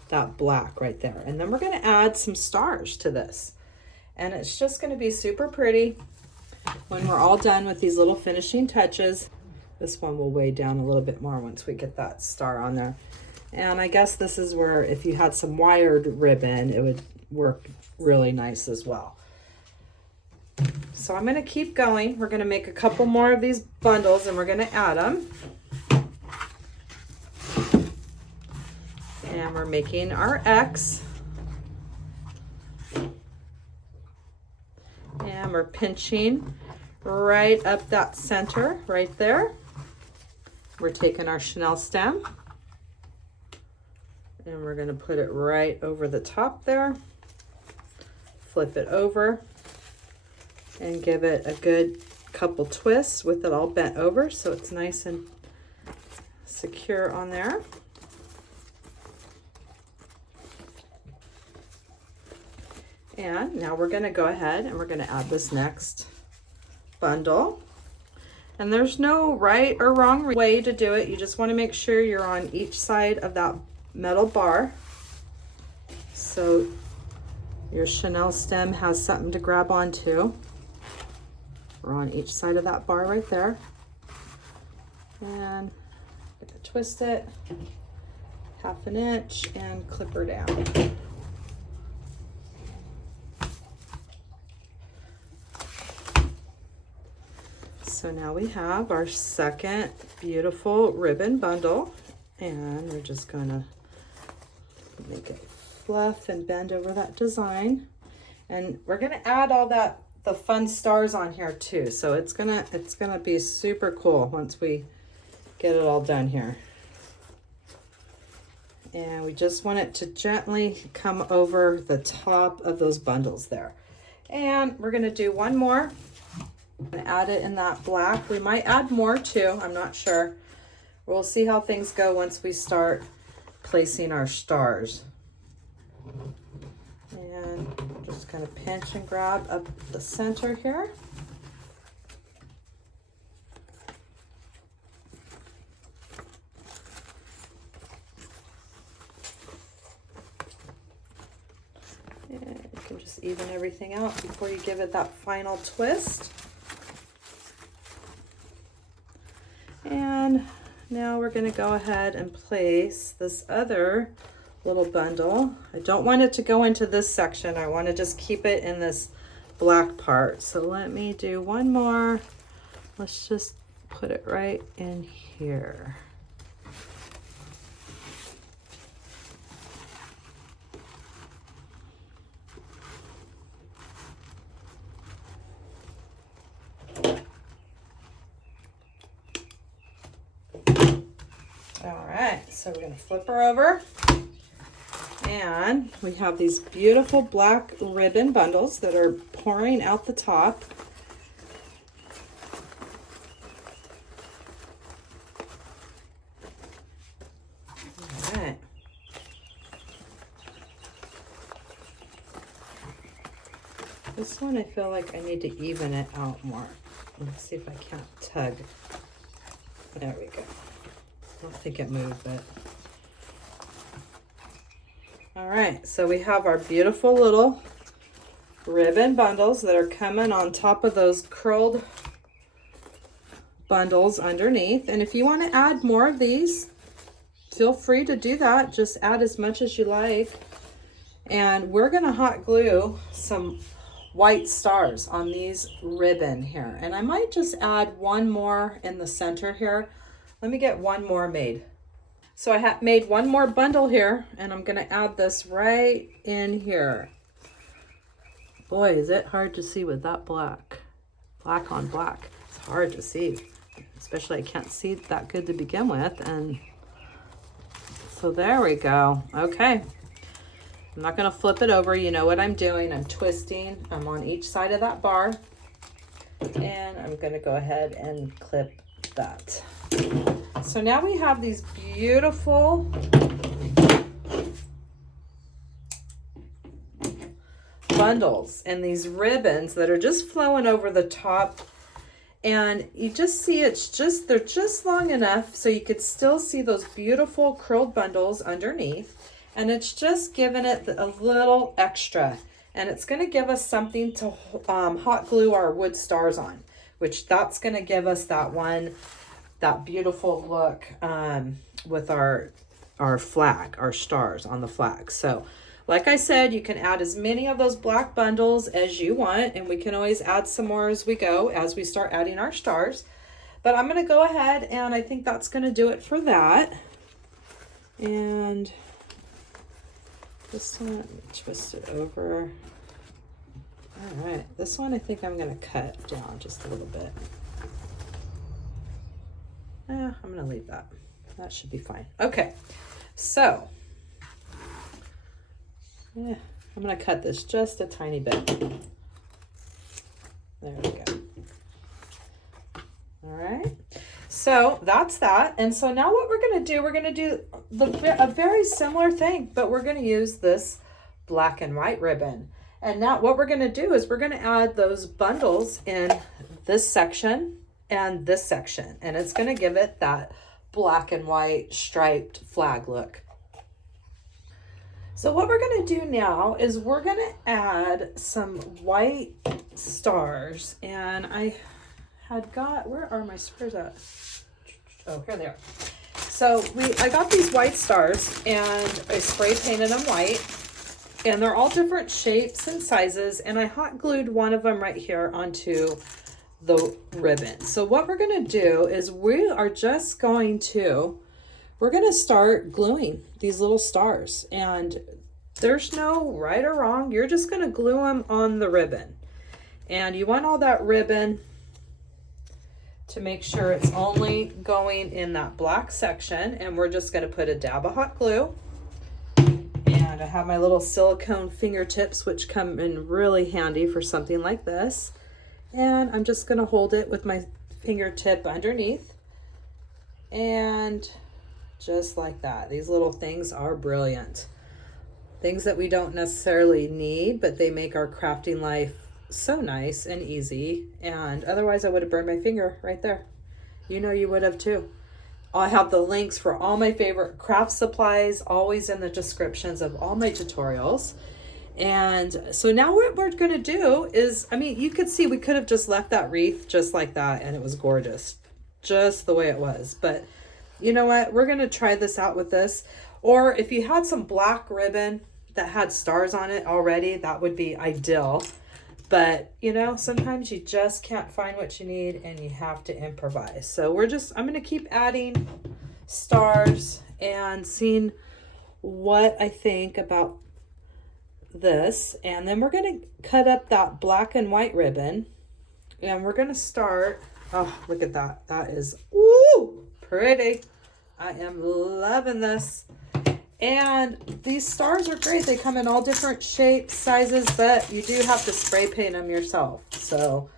that black right there. And then we're going to add some stars to this. And it's just going to be super pretty when we're all done with these little finishing touches. This one will weigh down a little bit more once we get that star on there. And I guess this is where if you had some wired ribbon, it would work really nice as well. So I'm going to keep going. We're going to make a couple more of these bundles and we're going to add them. And we're making our X. And we're pinching right up that center right there. We're taking our chenille stem. And we're going to put it right over the top there. Flip it over and give it a good couple twists with it all bent over so it's nice and secure on there. And now we're going to go ahead and we're going to add this next bundle. And there's no right or wrong way to do it. You just want to make sure you're on each side of that metal bar so your chenille stem has something to grab onto. We're on each side of that bar right there, and twist it 1/2 inch and clip her down. So now we have our second beautiful ribbon bundle, and we're just gonna make it fluff and bend over that design. And we're gonna add all the fun stars on here too. So it's gonna be super cool once we get it all done here. And we just want it to gently come over the top of those bundles there. And we're gonna do one more and add it in that black. We might add more too, I'm not sure. We'll see how things go once we start placing our stars. And just kind of pinch and grab up the center here. And you can just even everything out before you give it that final twist. And now we're going to go ahead and place this other little bundle. I don't want it to go into this section. I want to just keep it in this black part. So let me do one more. Let's just put it right in here. All right, so we're gonna flip her over, and we have these beautiful black ribbon bundles that are pouring out the top. All right. This one I feel like I need to even it out more. Let's see if I can't tug. There we go. I don't think it moved, but All right, so we have our beautiful little ribbon bundles that are coming on top of those curled bundles underneath. And if you want to add more of these, feel free to do that. Just add as much as you like. And we're going to hot glue some white stars on these ribbon here. And I might just add one more in the center here. Let me get one more made. So I have made one more bundle here, and I'm going to add this right in here. Boy, is it hard to see with that black on black. It's hard to see, especially I can't see that good to begin with. And so there we go. Okay. I'm not going to flip it over. You know what I'm doing. I'm twisting. I'm on each side of that bar. And I'm going to go ahead and clip that. So now we have these beautiful bundles and these ribbons that are just flowing over the top. And you just see they're just long enough so you could still see those beautiful curled bundles underneath. And it's just giving it a little extra. And it's going to give us something to hot glue our wood stars on, which that's going to give us that beautiful look with our flag, our stars on the flag. So like I said, you can add as many of those black bundles as you want, and we can always add some more as we go, as we start adding our stars. But I'm going to go ahead, and I think that's going to do it for that. And this one, twist it over. All right, this one I think I'm going to cut down just a little bit. I'm going to leave that. That should be fine. Okay, so I'm going to cut this just a tiny bit. There we go. All right. So that's that. And so now what we're going to do a very similar thing, but we're going to use this black and white ribbon. And now what we're going to do is we're going to add those bundles in this section and this section. And it's going to give it that black and white striped flag look. So what we're going to do now is we're going to add some white stars. And I had got, where are my squares at? Oh, here they are. So I got these white stars and I spray painted them white. And they're all different shapes and sizes. And I hot glued one of them right here onto the ribbon. So what we're going to do is we're going to start gluing these little stars, and there's no right or wrong. You're just going to glue them on the ribbon, and you want all that ribbon to make sure it's only going in that black section. And we're just going to put a dab of hot glue, and I have my little silicone fingertips, which come in really handy for something like this. And I'm just going to hold it with my fingertip underneath. And just like that. These little things are brilliant. Things that we don't necessarily need, but they make our crafting life so nice and easy. And otherwise I would have burned my finger right there. You know you would have too. I have the links for all my favorite craft supplies always in the descriptions of all my tutorials. And so now what we're going to do is, I mean, you could see we could have just left that wreath just like that and it was gorgeous, just the way it was. But you know what? We're going to try this out with this. Or if you had some black ribbon that had stars on it already, that would be ideal. But you know, sometimes you just can't find what you need and you have to improvise. So I'm going to keep adding stars and seeing what I think about this. And then we're going to cut up that black and white ribbon, and we're going to start. Oh, look at that. That is, ooh, pretty. I am loving this. And these stars are great. They come in all different shapes, sizes, but you do have to spray paint them yourself. So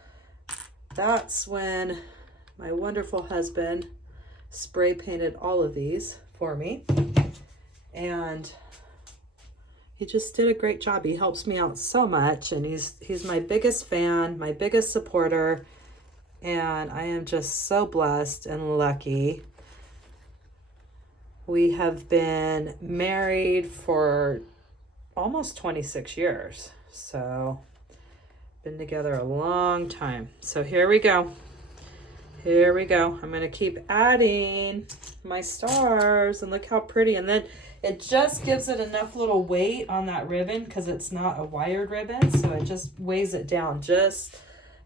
that's when my wonderful husband spray painted all of these for me. And he just did a great job. He helps me out so much, and he's my biggest fan, my biggest supporter, and I am just so blessed and lucky. We have been married for almost 26 years. So been together a long time. So here we go. Here we go. I'm going to keep adding my stars, and look how pretty. And then it just gives it enough little weight on that ribbon because it's not a wired ribbon. So it just weighs it down just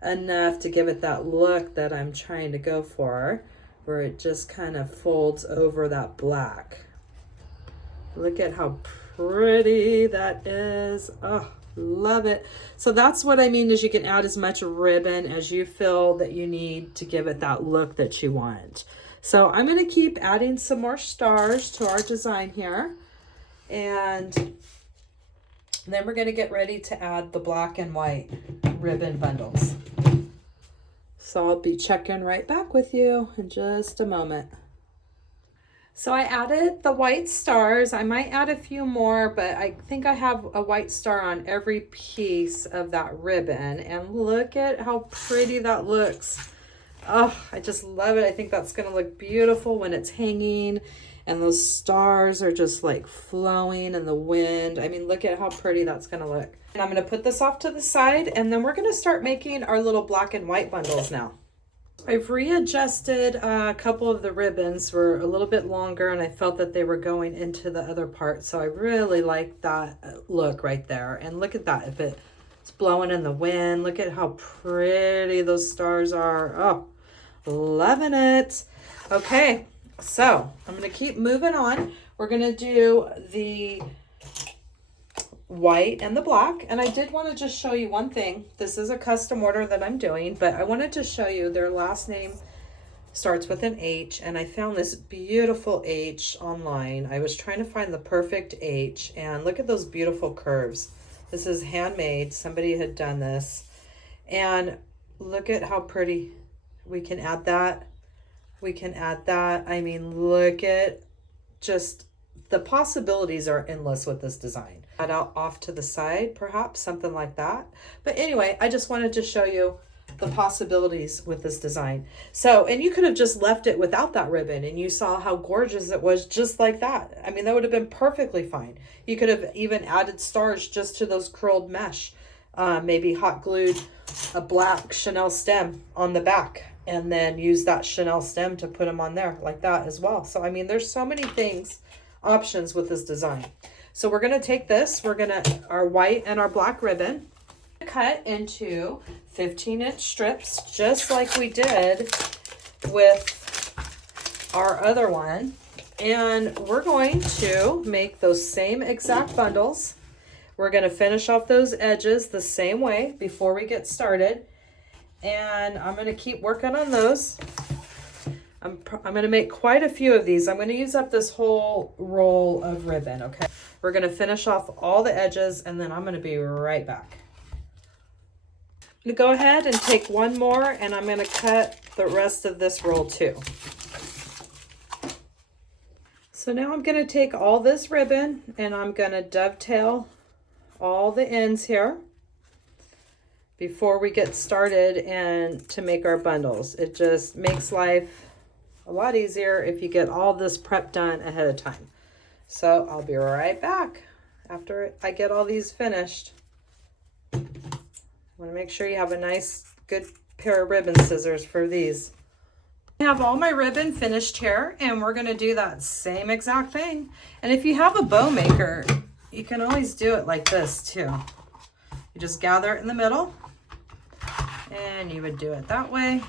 enough to give it that look that I'm trying to go for, where it just kind of folds over that black. Look at how pretty that is. Oh, love it. So that's what I mean is you can add as much ribbon as you feel that you need to give it that look that you want. So I'm going to keep adding some more stars to our design here. And then we're going to get ready to add the black and white ribbon bundles. So I'll be checking right back with you in just a moment. So I added the white stars. I might add a few more, but I think I have a white star on every piece of that ribbon. And look at how pretty that looks. Oh, I just love it. I think that's going to look beautiful when it's hanging and those stars are just like flowing in the wind. I mean, look at how pretty that's going to look. And I'm going to put this off to the side, and then we're going to start making our little black and white bundles now. I've readjusted a couple of the ribbons. Were a little bit longer, and I felt that they were going into the other part. So I really like that look right there. And look at that. If it's blowing in the wind, look at how pretty those stars are. Oh, loving it. Okay, so I'm going to keep moving on. We're going to do the white and the black, and I did want to just show you one thing. This is a custom order that I'm doing, but I wanted to show you their last name starts with an H, and I found this beautiful H online. I was trying to find the perfect H, and look at those beautiful curves. This is handmade. Somebody had done this, and look at how pretty. We can add that. We can add that. I mean, look at just the possibilities are endless with this design. Add out off to the side, perhaps something like that. But anyway, I just wanted to show you the possibilities with this design. So, and you could have just left it without that ribbon, and you saw how gorgeous it was just like that. I mean, that would have been perfectly fine. You could have even added stars just to those curled mesh. Maybe hot glued a black Chanel stem on the back, and then use that Chanel stem to put them on there like that as well. So, I mean, there's so many options with this design. So we're going to take this, our white and our black ribbon, cut into 15-inch strips, just like we did with our other one. And we're going to make those same exact bundles. We're going to finish off those edges the same way before we get started. And I'm going to keep working on those. I'm going to make quite a few of these. I'm going to use up this whole roll of ribbon, okay? We're going to finish off all the edges, and then I'm going to be right back. I'm going to go ahead and take one more, and I'm going to cut the rest of this roll too. So now I'm going to take all this ribbon, and I'm going to dovetail all the ends here before we get started and to make our bundles. It just makes life a lot easier if you get all this prep done ahead of time. So I'll be right back after I get all these finished. I want to make sure you have a nice, good pair of ribbon scissors for these. I have all my ribbon finished here, and we're going to do that same exact thing. And if you have a bow maker, you can always do it like this too. You just gather it in the middle, and you would do it that way.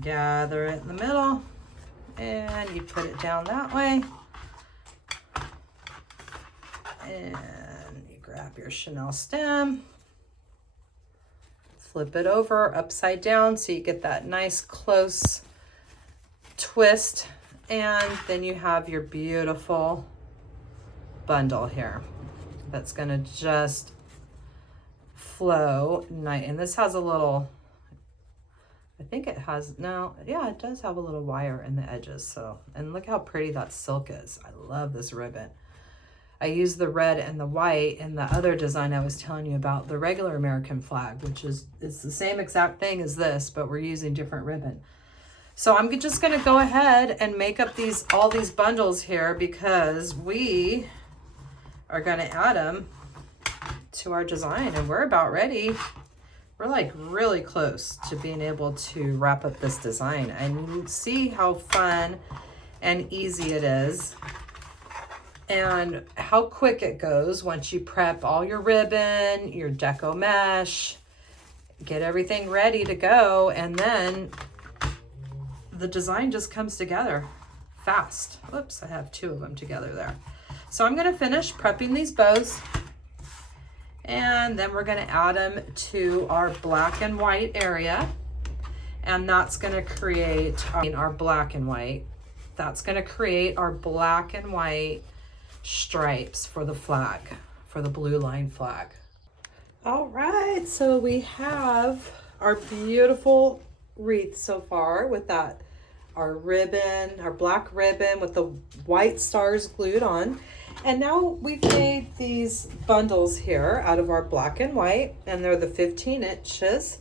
Gather it in the middle, and you put it down that way. And you grab your Chanel stem, flip it over upside down so you get that nice close twist, and then you have your beautiful bundle here that's going to just flow nice. And this has a little, I think it has, no, yeah, it does have a little wire in the edges. So, and look how pretty that silk is. I love this ribbon. I used the red and the white in the other design I was telling you about, the regular American flag, which is, it's the same exact thing as this, but we're using different ribbon. So I'm just going to go ahead and make up all these bundles here, because we are going to add them to our design, and we're about ready. We're like really close to being able to wrap up this design, and see how fun and easy it is and how quick it goes once you prep all your ribbon, your deco mesh, get everything ready to go, and then the design just comes together fast. Whoops, I have two of them together there. So I'm going to finish prepping these bows, and then we're going to add them to our black and white area, and that's going to create our black and white. That's going to create our black and white stripes for the flag, for the BlueLine flag. All right, so we have our beautiful wreath so far with that, our ribbon, our black ribbon with the white stars glued on. And now we've made these bundles here out of our black and white, and they're the 15 inches.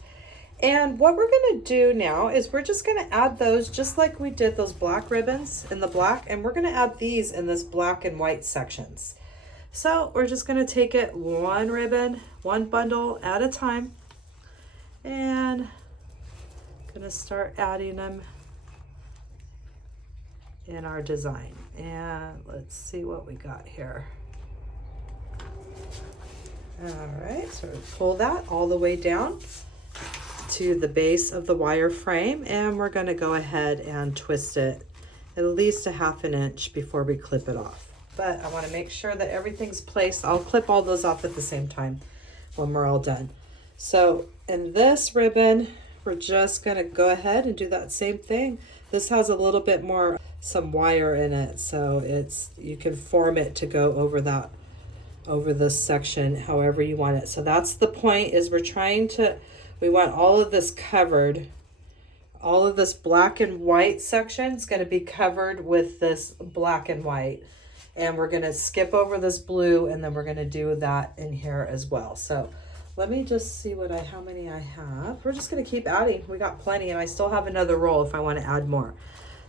And what we're gonna do now is we're just gonna add those just like we did those black ribbons in the black, and we're gonna add these in this black and white sections. So we're just gonna take it one ribbon, one bundle at a time, and gonna start adding them in our design. And let's see what we got here. All right, so pull that all the way down to the base of the wire frame, and we're going to go ahead and twist it at least a ½ inch before we clip it off. But I want to make sure that everything's placed. I'll clip all those off at the same time when we're all done. So in this ribbon, we're just going to go ahead and do that same thing. This has a little bit more, some wire in it, so you can form it to go over that, over this section however you want it. So that's the point, is we want all of this covered. All of this black and white section is going to be covered with this black and white. And we're going to skip over this blue, and then we're going to do that in here as well. So let me just see how many I have. We're just going to keep adding. We got plenty, and I still have another roll if I want to add more.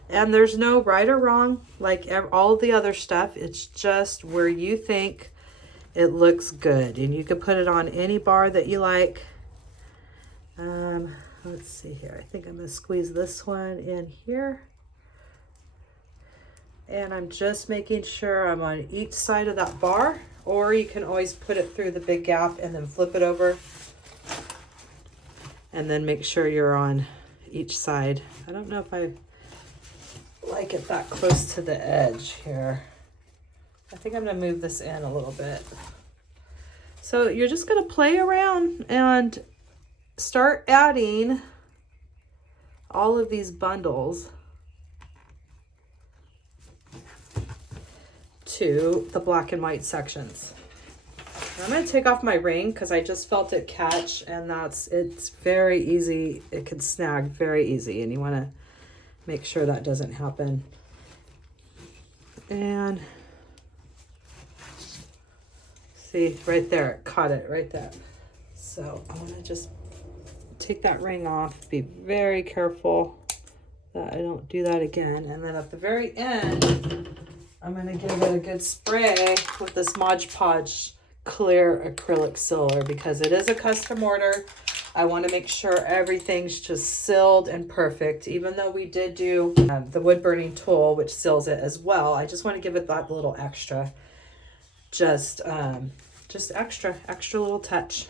And there's no right or wrong like all the other stuff. It's just where you think it looks good. And you can put it on any bar that you like. Let's see here. I think I'm going to squeeze this one in here. And I'm just making sure I'm on each side of that bar, or you can always put it through the big gap and then flip it over. And then make sure you're on each side. I don't know if I like it that close to the edge here. I think I'm going to move this in a little bit. So you're just going to play around and start adding all of these bundles to the black and white sections. I'm going to take off my ring because I just felt it catch, and it's very easy. It can snag very easy, and you want to make sure that doesn't happen. And see right there, it caught it right there. So I want to just take that ring off, be very careful that I don't do that again. And then at the very end, I'm going to give it a good spray with this Mod Podge clear acrylic sealer, because it is a custom order. I want to make sure everything's just sealed and perfect, even though we did do the Woodburning tool, which seals it as well. I just want to give it that little extra, just extra little touch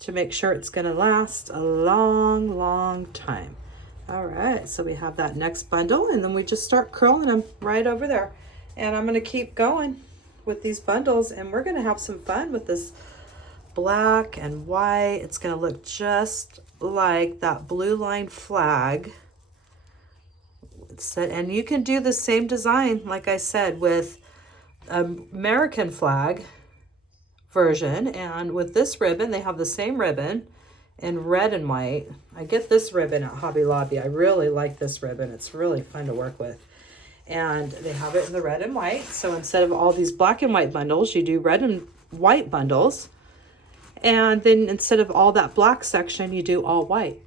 to make sure it's going to last a long time. All right, so we have that next bundle, and then we just start curling them right over there. And I'm going to keep going with these bundles, and we're going to have some fun with this black and white. It's going to look just like that BlueLine flag. And you can do the same design, like I said, with American flag version. And with this ribbon, they have the same ribbon in red and white. I get this ribbon at Hobby Lobby. I really like this ribbon. It's really fun to work with. And they have it in the red and white. So instead of all these black and white bundles, you do red and white bundles. And then instead of all that black section, you do all white.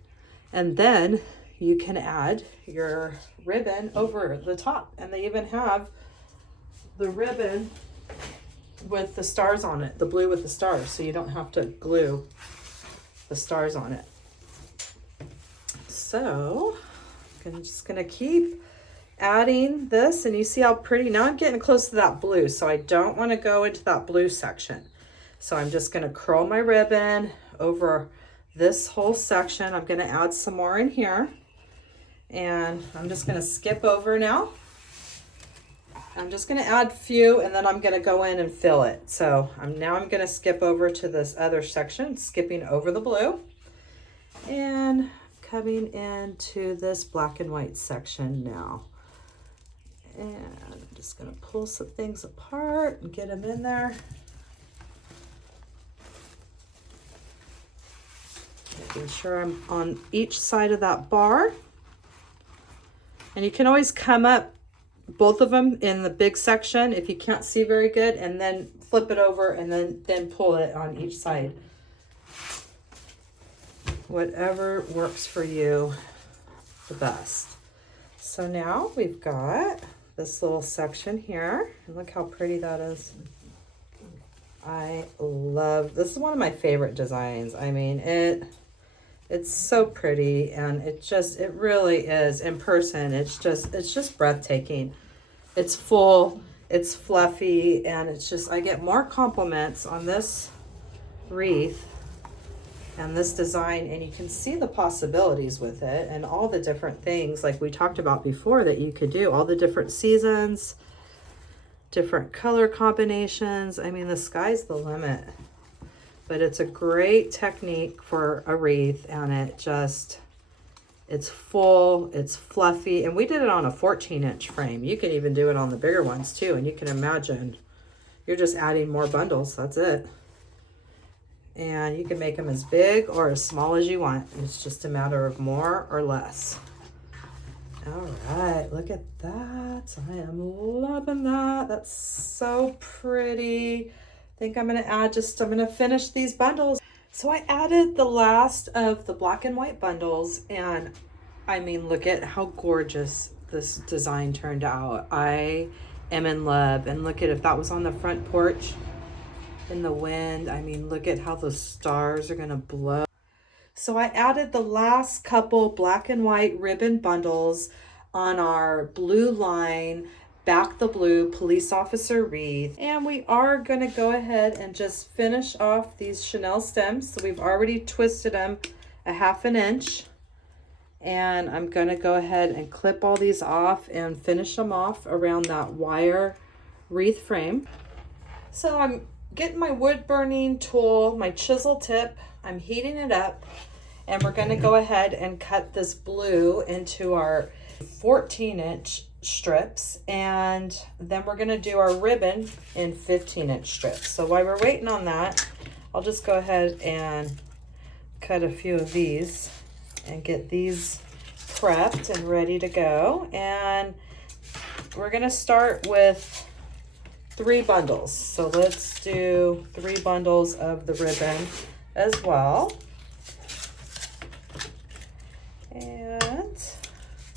And then you can add your ribbon over the top. And they even have the ribbon with the stars on it, the blue with the stars, so you don't have to glue the stars on it. So I'm just gonna keep adding this, and you see how pretty, now I'm getting close to that blue, so I don't want to go into that blue section. So I'm just gonna curl my ribbon over this whole section. I'm gonna add some more in here, and I'm just gonna skip over now. I'm just gonna add a few, and then I'm gonna go in and fill it. So I'm gonna skip over to this other section, skipping over the blue, and coming into this black and white section now. And I'm just gonna pull some things apart and get them in there. Making sure I'm on each side of that bar. And you can always come up both of them in the big section if you can't see very good, and then flip it over and then pull it on each side. Whatever works for you the best. So now we've got this little section here, and look how pretty that is. I love, this is one of my favorite designs. I mean, it's so pretty, and it really is in person. It's just breathtaking. It's full, it's fluffy, and it's just, I get more compliments on this wreath and this design, and you can see the possibilities with it and all the different things like we talked about before that you could do, all the different seasons, different color combinations. I mean, the sky's the limit. But it's a great technique for a wreath, and it's full, it's fluffy, and we did it on a 14-inch frame. You can even do it on the bigger ones too, and you can imagine you're just adding more bundles, that's it. And you can make them as big or as small as you want. It's just a matter of more or less. All right, look at that. I am loving that. That's so pretty. I think I'm gonna finish these bundles. So I added the last of the black and white bundles, and I mean, look at how gorgeous this design turned out. I am in love, and look at, if that was on the front porch in the wind, I mean, look at how the stars are gonna blow. So I added the last couple black and white ribbon bundles on our BlueLine Back the Blue Police Officer wreath, and we are going to go ahead and just finish off these chenille stems. So we've already twisted them a 1/2 inch, and I'm going to go ahead and clip all these off and finish them off around that wire wreath frame. So I'm getting my wood burning tool, my chisel tip, I'm heating it up, and we're going to go ahead and cut this blue into our 14-inch strips, and then we're going to do our ribbon in 15-inch strips. So while we're waiting on that, I'll just go ahead and cut a few of these and get these prepped and ready to go. And we're going to start with 3 bundles. So let's do 3 bundles of the ribbon as well. And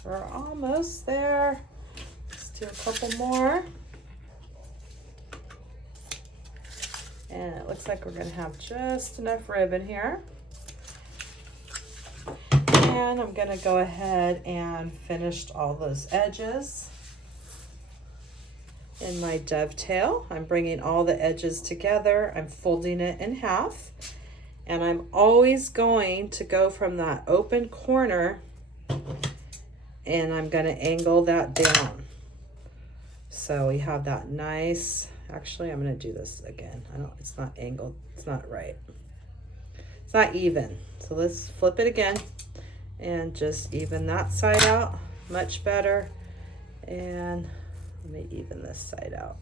we're almost there. Do a couple more, and it looks like we're going to have just enough ribbon here. And I'm going to go ahead and finish all those edges in my dovetail. I'm bringing all the edges together, I'm folding it in half, and I'm always going to go from that open corner, and I'm going to angle that down. So we have that nice, actually I'm going to do this again. It's not angled, it's not right. It's not even. So let's flip it again and just even that side out, much better. And let me even this side out.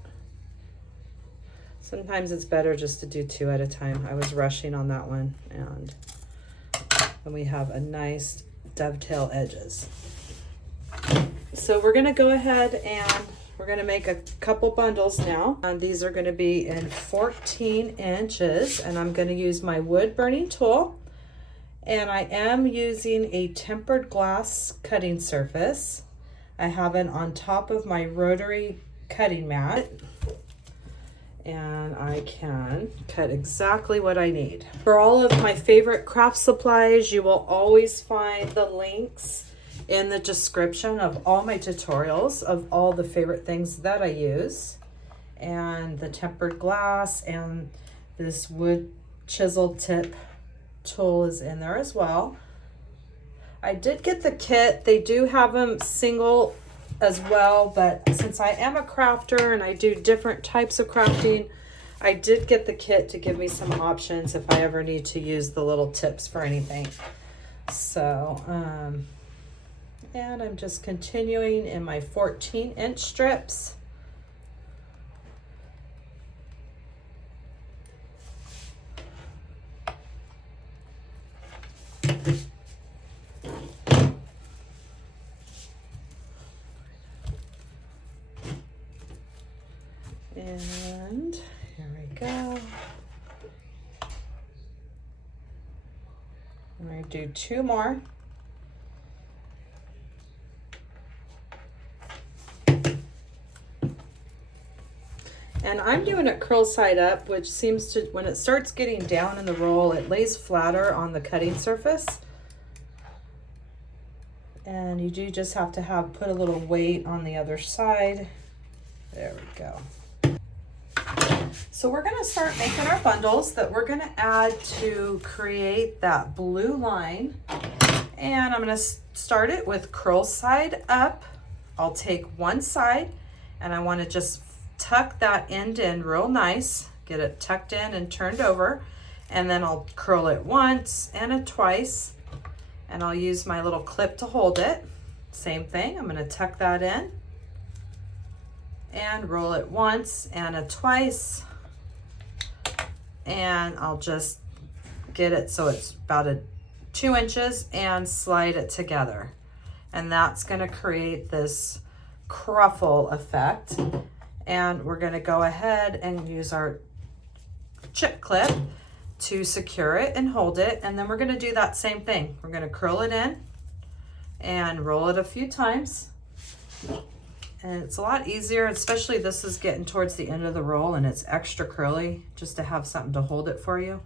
Sometimes it's better just to do 2 at a time. I was rushing on that one, and then we have a nice dovetail edges. So we're going to go ahead and we're going to make a couple bundles now, and these are going to be in 14 inches, and I'm going to use my wood burning tool, and I am using a tempered glass cutting surface. I have it on top of my rotary cutting mat, and I can cut exactly what I need. For all of my favorite craft supplies, you will always find the links in the description of all my tutorials of all the favorite things that I use. And the tempered glass and this wood chisel tip tool is in there as well. I did get the kit. They do have them single as well, but since I am a crafter and I do different types of crafting, I did get the kit to give me some options if I ever need to use the little tips for anything. So, and I'm just continuing in my 14-inch strips. And here we go. I'm going to do 2 more. And I'm doing it curl side up, which seems to, when it starts getting down in the roll, it lays flatter on the cutting surface. And you do just have to put a little weight on the other side. There we go. So we're going to start making our bundles that we're going to add to create that blue line. And I'm going to start it with curl side up. I'll take one side and I want to just tuck that end in real nice, get it tucked in and turned over, and then I'll curl it once and a twice, and I'll use my little clip to hold it. Same thing, I'm going to tuck that in and roll it once and a twice, and I'll just get it so it's about 2 inches and slide it together, and that's going to create this cruffle effect. And we're going to go ahead and use our chip clip to secure it and hold it, and then we're going to do that same thing. We're going to curl it in and roll it a few times. And it's a lot easier, especially this is getting towards the end of the roll and it's extra curly, just to have something to hold it for you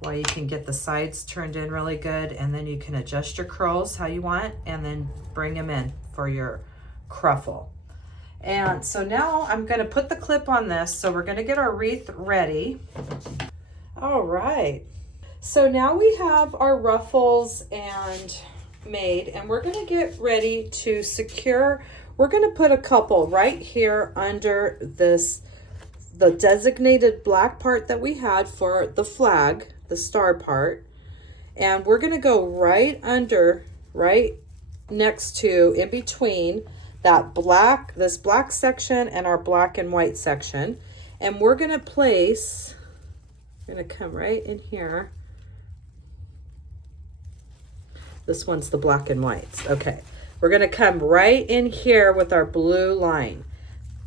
while you can get the sides turned in really good, and then you can adjust your curls how you want and then bring them in for your cruffle. And so now I'm going to put the clip on this, so we're going to get our wreath ready. All right, so now we have our ruffles and made, and we're going to get ready to secure. We're going to put a couple right here under this, the designated black part that we had for the flag, the star part, and we're going to go right under, right next to, in between that black, this black section and our black and white section, and we're going to place, we're going to come right in here. This one's the black and whites. Okay, we're going to come right in here with our blue line.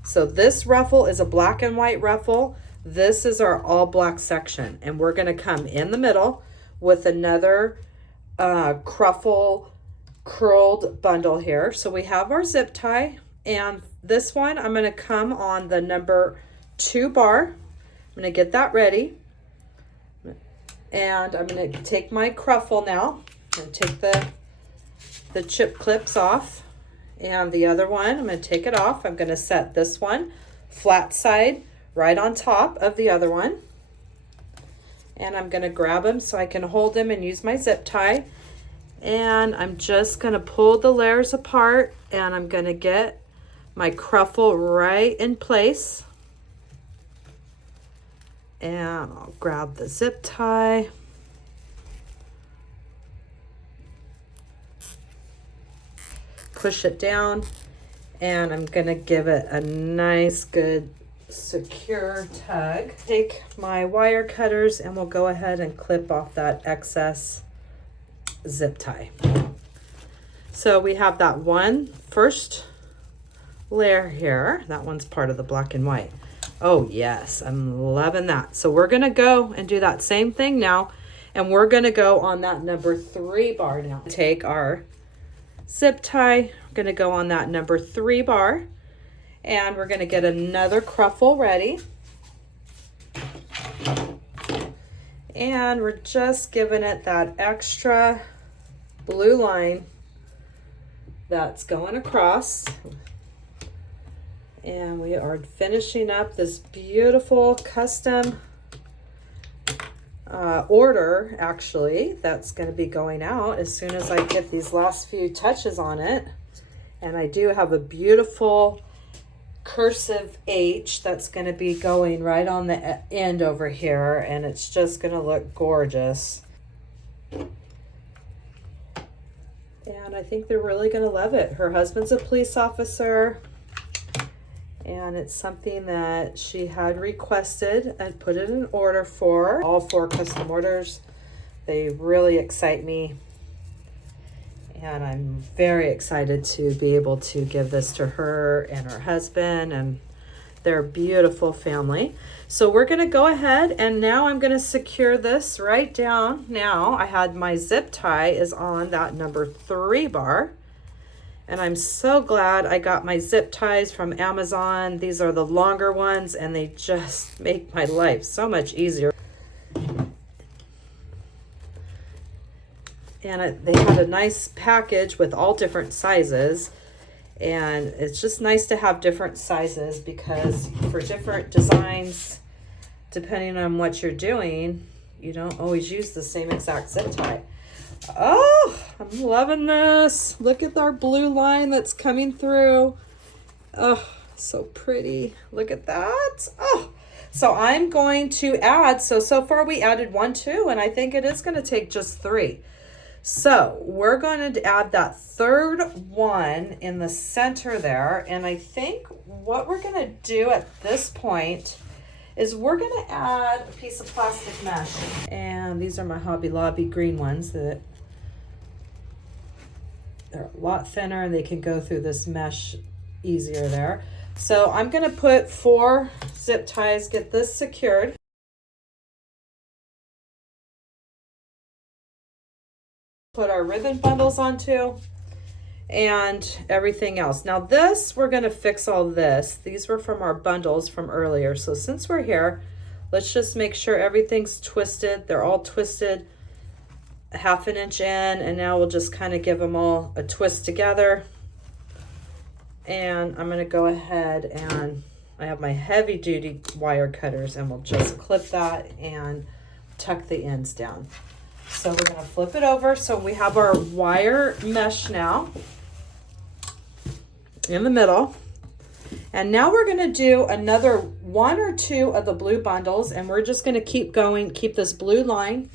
So this ruffle is a black and white ruffle. This is our all black section, and we're going to come in the middle with another cruffle curled bundle here. So we have our zip tie, and this one I'm going to come on the number 2 bar. I'm going to get that ready, and I'm going to take my cruffle now and take the chip clips off, and the other one I'm going to take it off. I'm going to set this one flat side right on top of the other one, and I'm going to grab them so I can hold them and use my zip tie. And I'm just going to pull the layers apart, and I'm going to get my cruffle right in place. And I'll grab the zip tie. Push it down, and I'm going to give it a nice, good, secure tug. Take my wire cutters, and we'll go ahead and clip off that excess zip tie. So we have that one first layer here. That one's part of the black and white. Oh yes, I'm loving that. So we're gonna go and do that same thing now, and we're gonna go on that number 3 bar now. Take our zip tie, we're gonna go on that number 3 bar, and we're gonna get another cruffle ready. And we're just giving it that extra blue line that's going across. And we are finishing up this beautiful custom order, actually, that's going to be going out as soon as I get these last few touches on it. And I do have a beautiful cursive H that's going to be going right on the end over here, and it's just going to look gorgeous. And I think they're really going to love it. Her husband's a police officer, and it's something that she had requested and put it in order for. All 4 custom orders. They really excite me. And I'm very excited to be able to give this to her and her husband and their beautiful family. So we're going to go ahead, and now I'm going to secure this right down. Now I had my zip tie is on that number 3 bar. And I'm so glad I got my zip ties from Amazon. These are the longer ones, and they just make my life so much easier. And they had a nice package with all different sizes. And it's just nice to have different sizes, because for different designs, depending on what you're doing, you don't always use the same exact zip tie. Oh, I'm loving this. Look at our blue line that's coming through. Oh, so pretty. Look at that. Oh, so I'm going to add, so far we added 1, 2, and I think it is going to take just 3. So we're going to add that 3rd one in the center there. And I think what we're going to do at this point is we're going to add a piece of plastic mesh. And these are my Hobby Lobby green ones that they're a lot thinner, and they can go through this mesh easier there. So I'm going to put 4 zip ties, get this secured. Put our ribbon bundles onto and everything else. Now this, we're going to fix all this. These were from our bundles from earlier. So since we're here, let's just make sure everything's twisted. They're all twisted 1/2 inch in, and now we'll just kind of give them all a twist together. And I'm going to go ahead, and I have my heavy duty wire cutters, and we'll just clip that and tuck the ends down. So we're going to flip it over. So we have our wire mesh now in the middle. And now we're going to do another 1 or 2 of the blue bundles, and we're just going to keep going, keep this blue line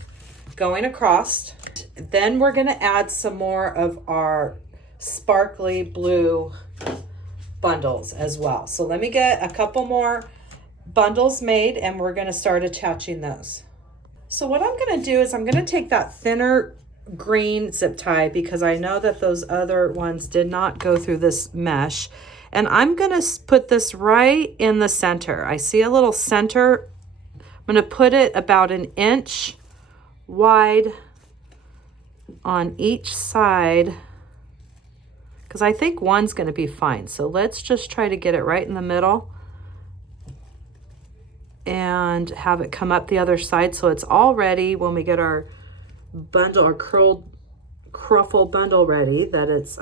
going across. Then we're going to add some more of our sparkly blue bundles as well. So let me get a couple more bundles made, and we're going to start attaching those. So what I'm going to do is I'm going to take that thinner green zip tie, because I know that those other ones did not go through this mesh, and I'm going to put this right in the center. I see a little center. I'm going to put it about 1 inch wide on each side, because I think one's going to be fine. So let's just try to get it right in the middle and have it come up the other side, so it's all ready when we get our bundle, our cruffle bundle ready, that it's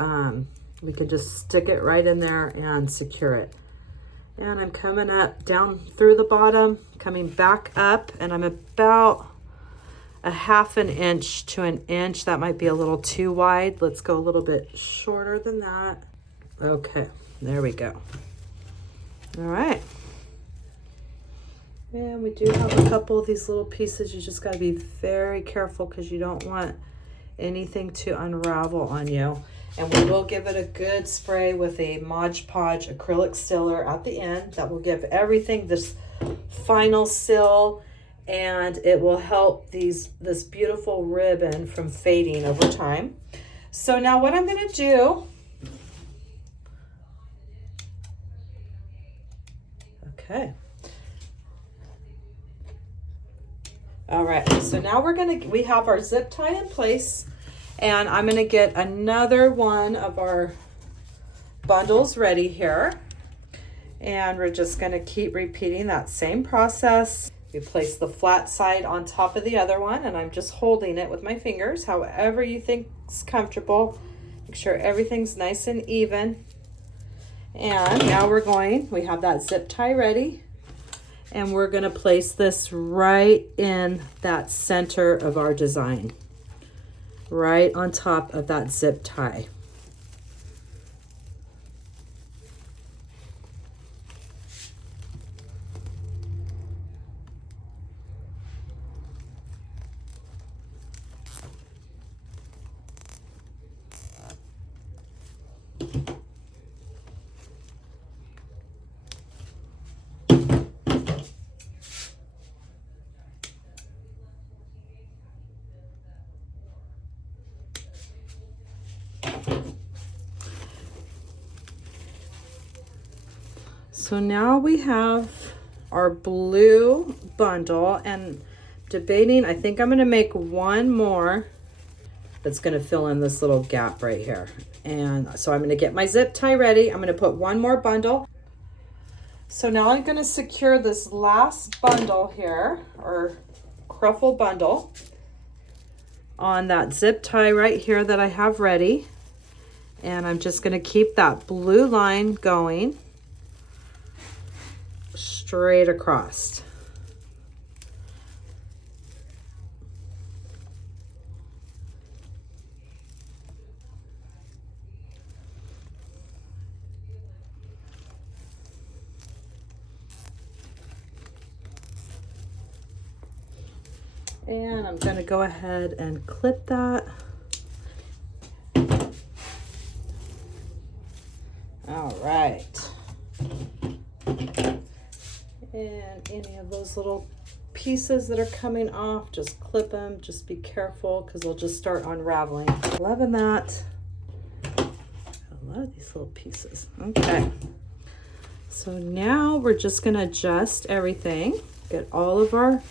we can just stick it right in there and secure it. And I'm coming up down through the bottom, coming back up, and I'm about 1/2 inch to 1 inch. That might be a little too wide. Let's go a little bit shorter than that. Okay, there we go. All right. And we do have a couple of these little pieces. You just got to be very careful, because you don't want anything to unravel on you. And we will give it a good spray with a Mod Podge acrylic stiller at the end. That will give everything this final seal, and it will help this beautiful ribbon from fading over time. So now what I'm going to do, okay. All right, so now we have our zip tie in place, and I'm gonna get another one of our bundles ready here. And we're just gonna keep repeating that same process. We place the flat side on top of the other one, and I'm just holding it with my fingers, however you think is comfortable. Make sure everything's nice and even. And now we have that zip tie ready, and we're gonna place this right in that center of our design, right on top of that zip tie. So now we have our blue bundle, and debating, I think I'm gonna make one more that's gonna fill in this little gap right here. And so I'm gonna get my zip tie ready. I'm gonna put one more bundle. So now I'm gonna secure this last bundle here, or cruffle bundle, on that zip tie right here that I have ready. And I'm just gonna keep that blue line going straight across. And I'm going to go ahead and clip that. All right. And any of those little pieces that are coming off, just clip them. Just be careful because they'll just start unraveling. Loving that. I love these little pieces. Okay. So now we're just going to adjust everything. Get all of our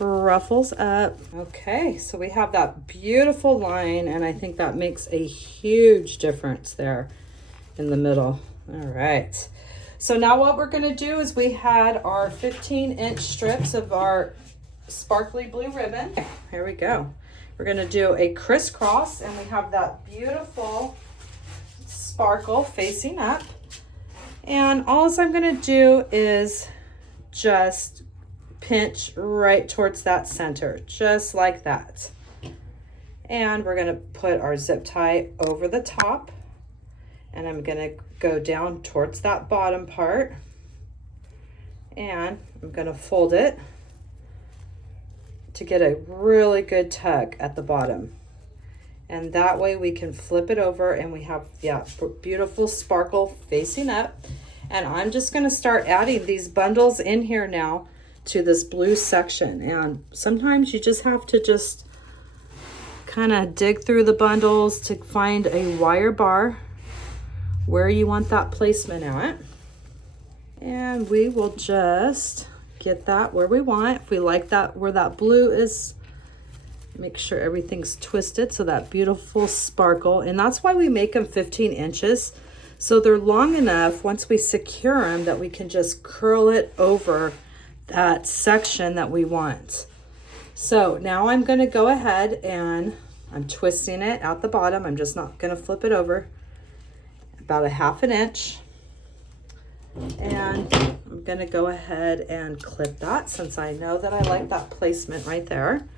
ruffles up. Okay, so we have that beautiful line, and I think that makes a huge difference there in the middle. All right, so now what we're going to do is we had our 15-inch strips of our sparkly blue ribbon. Here we go. We're going to do a crisscross, and we have that beautiful sparkle facing up, and all I'm going to do is just pinch right towards that center, just like that. And we're going to put our zip tie over the top, and I'm going to go down towards that bottom part, and I'm going to fold it to get a really good tug at the bottom. And that way we can flip it over, and we have, yeah, beautiful sparkle facing up. And I'm just going to start adding these bundles in here now to this blue section. And sometimes you just have to just kind of dig through the bundles to find a wire bar where you want that placement at. And we will just get that where we want. If we like that where that blue is, make sure everything's twisted so that beautiful sparkle. And that's why we make them 15 inches. So they're long enough once we secure them that we can just curl it over that section that we want. So now I'm going to go ahead and I'm twisting it at the bottom. I'm just not going to flip it over, about a 1/2 inch. And I'm going to go ahead and clip that since I know that I like that placement right there.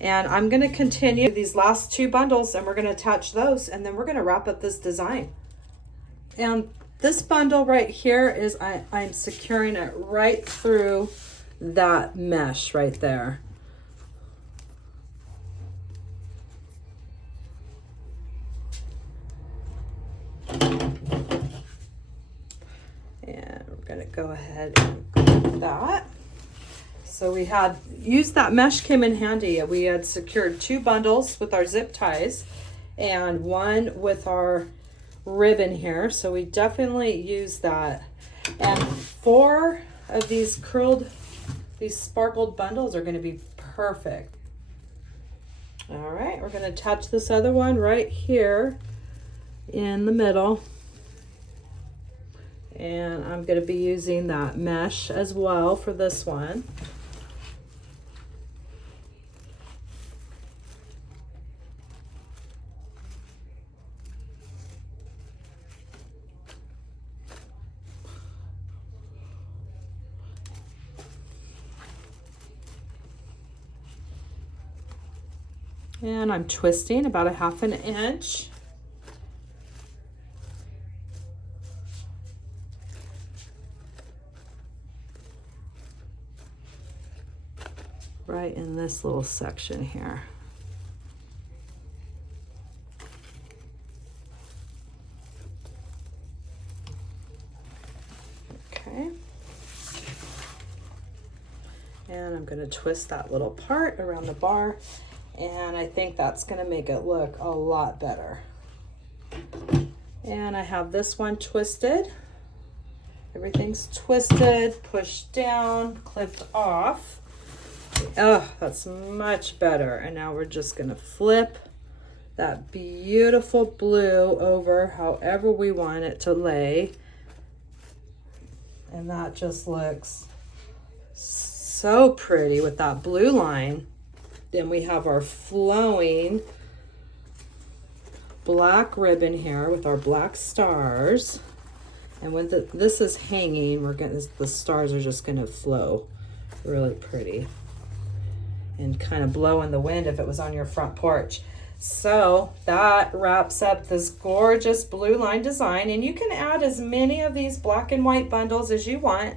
And I'm going to continue these last 2 bundles, and we're going to attach those, and then we're going to wrap up this design. And this bundle right here is I'm securing it right through that mesh right there. And we're going to go ahead and clip that. So we had used that mesh, came in handy. We had secured 2 bundles with our zip ties and 1 with our ribbon here, so we definitely use that. And 4 of these sparkled bundles are going to be perfect. All right, we're going to attach this other one right here in the middle, And I'm going to be using that mesh as well for this one. And I'm twisting about 1/2 inch. Right in this little section here. Okay. And I'm going to twist that little part around the bar. And I think that's going to make it look a lot better. And I have this one twisted. Everything's twisted, pushed down, clipped off. Oh, that's much better. And now we're just going to flip that beautiful blue over however we want it to lay. And that just looks so pretty with that blue line. Then we have our flowing black ribbon here with our black stars. And when this is hanging, the stars are just going to flow really pretty and kind of blow in the wind if it was on your front porch. So that wraps up this gorgeous blue line design, and you can add as many of these black and white bundles as you want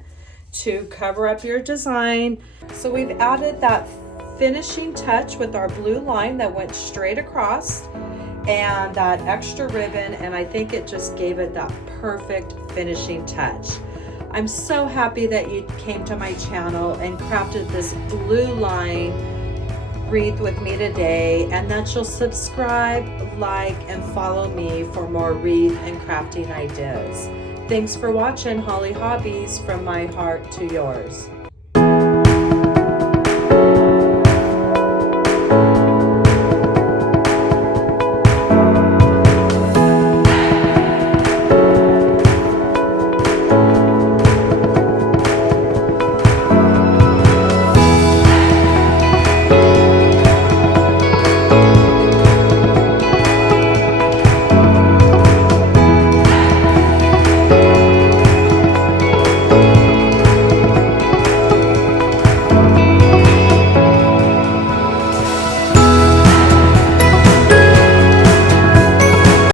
to cover up your design. So we've added that finishing touch with our blue line that went straight across and that extra ribbon, and I think it just gave it that perfect finishing touch. I'm so happy that you came to my channel and crafted this blue line wreath with me today, and that you'll subscribe, like, and follow me for more wreath and crafting ideas. Thanks for watching Holly Hobbies, from my heart to yours.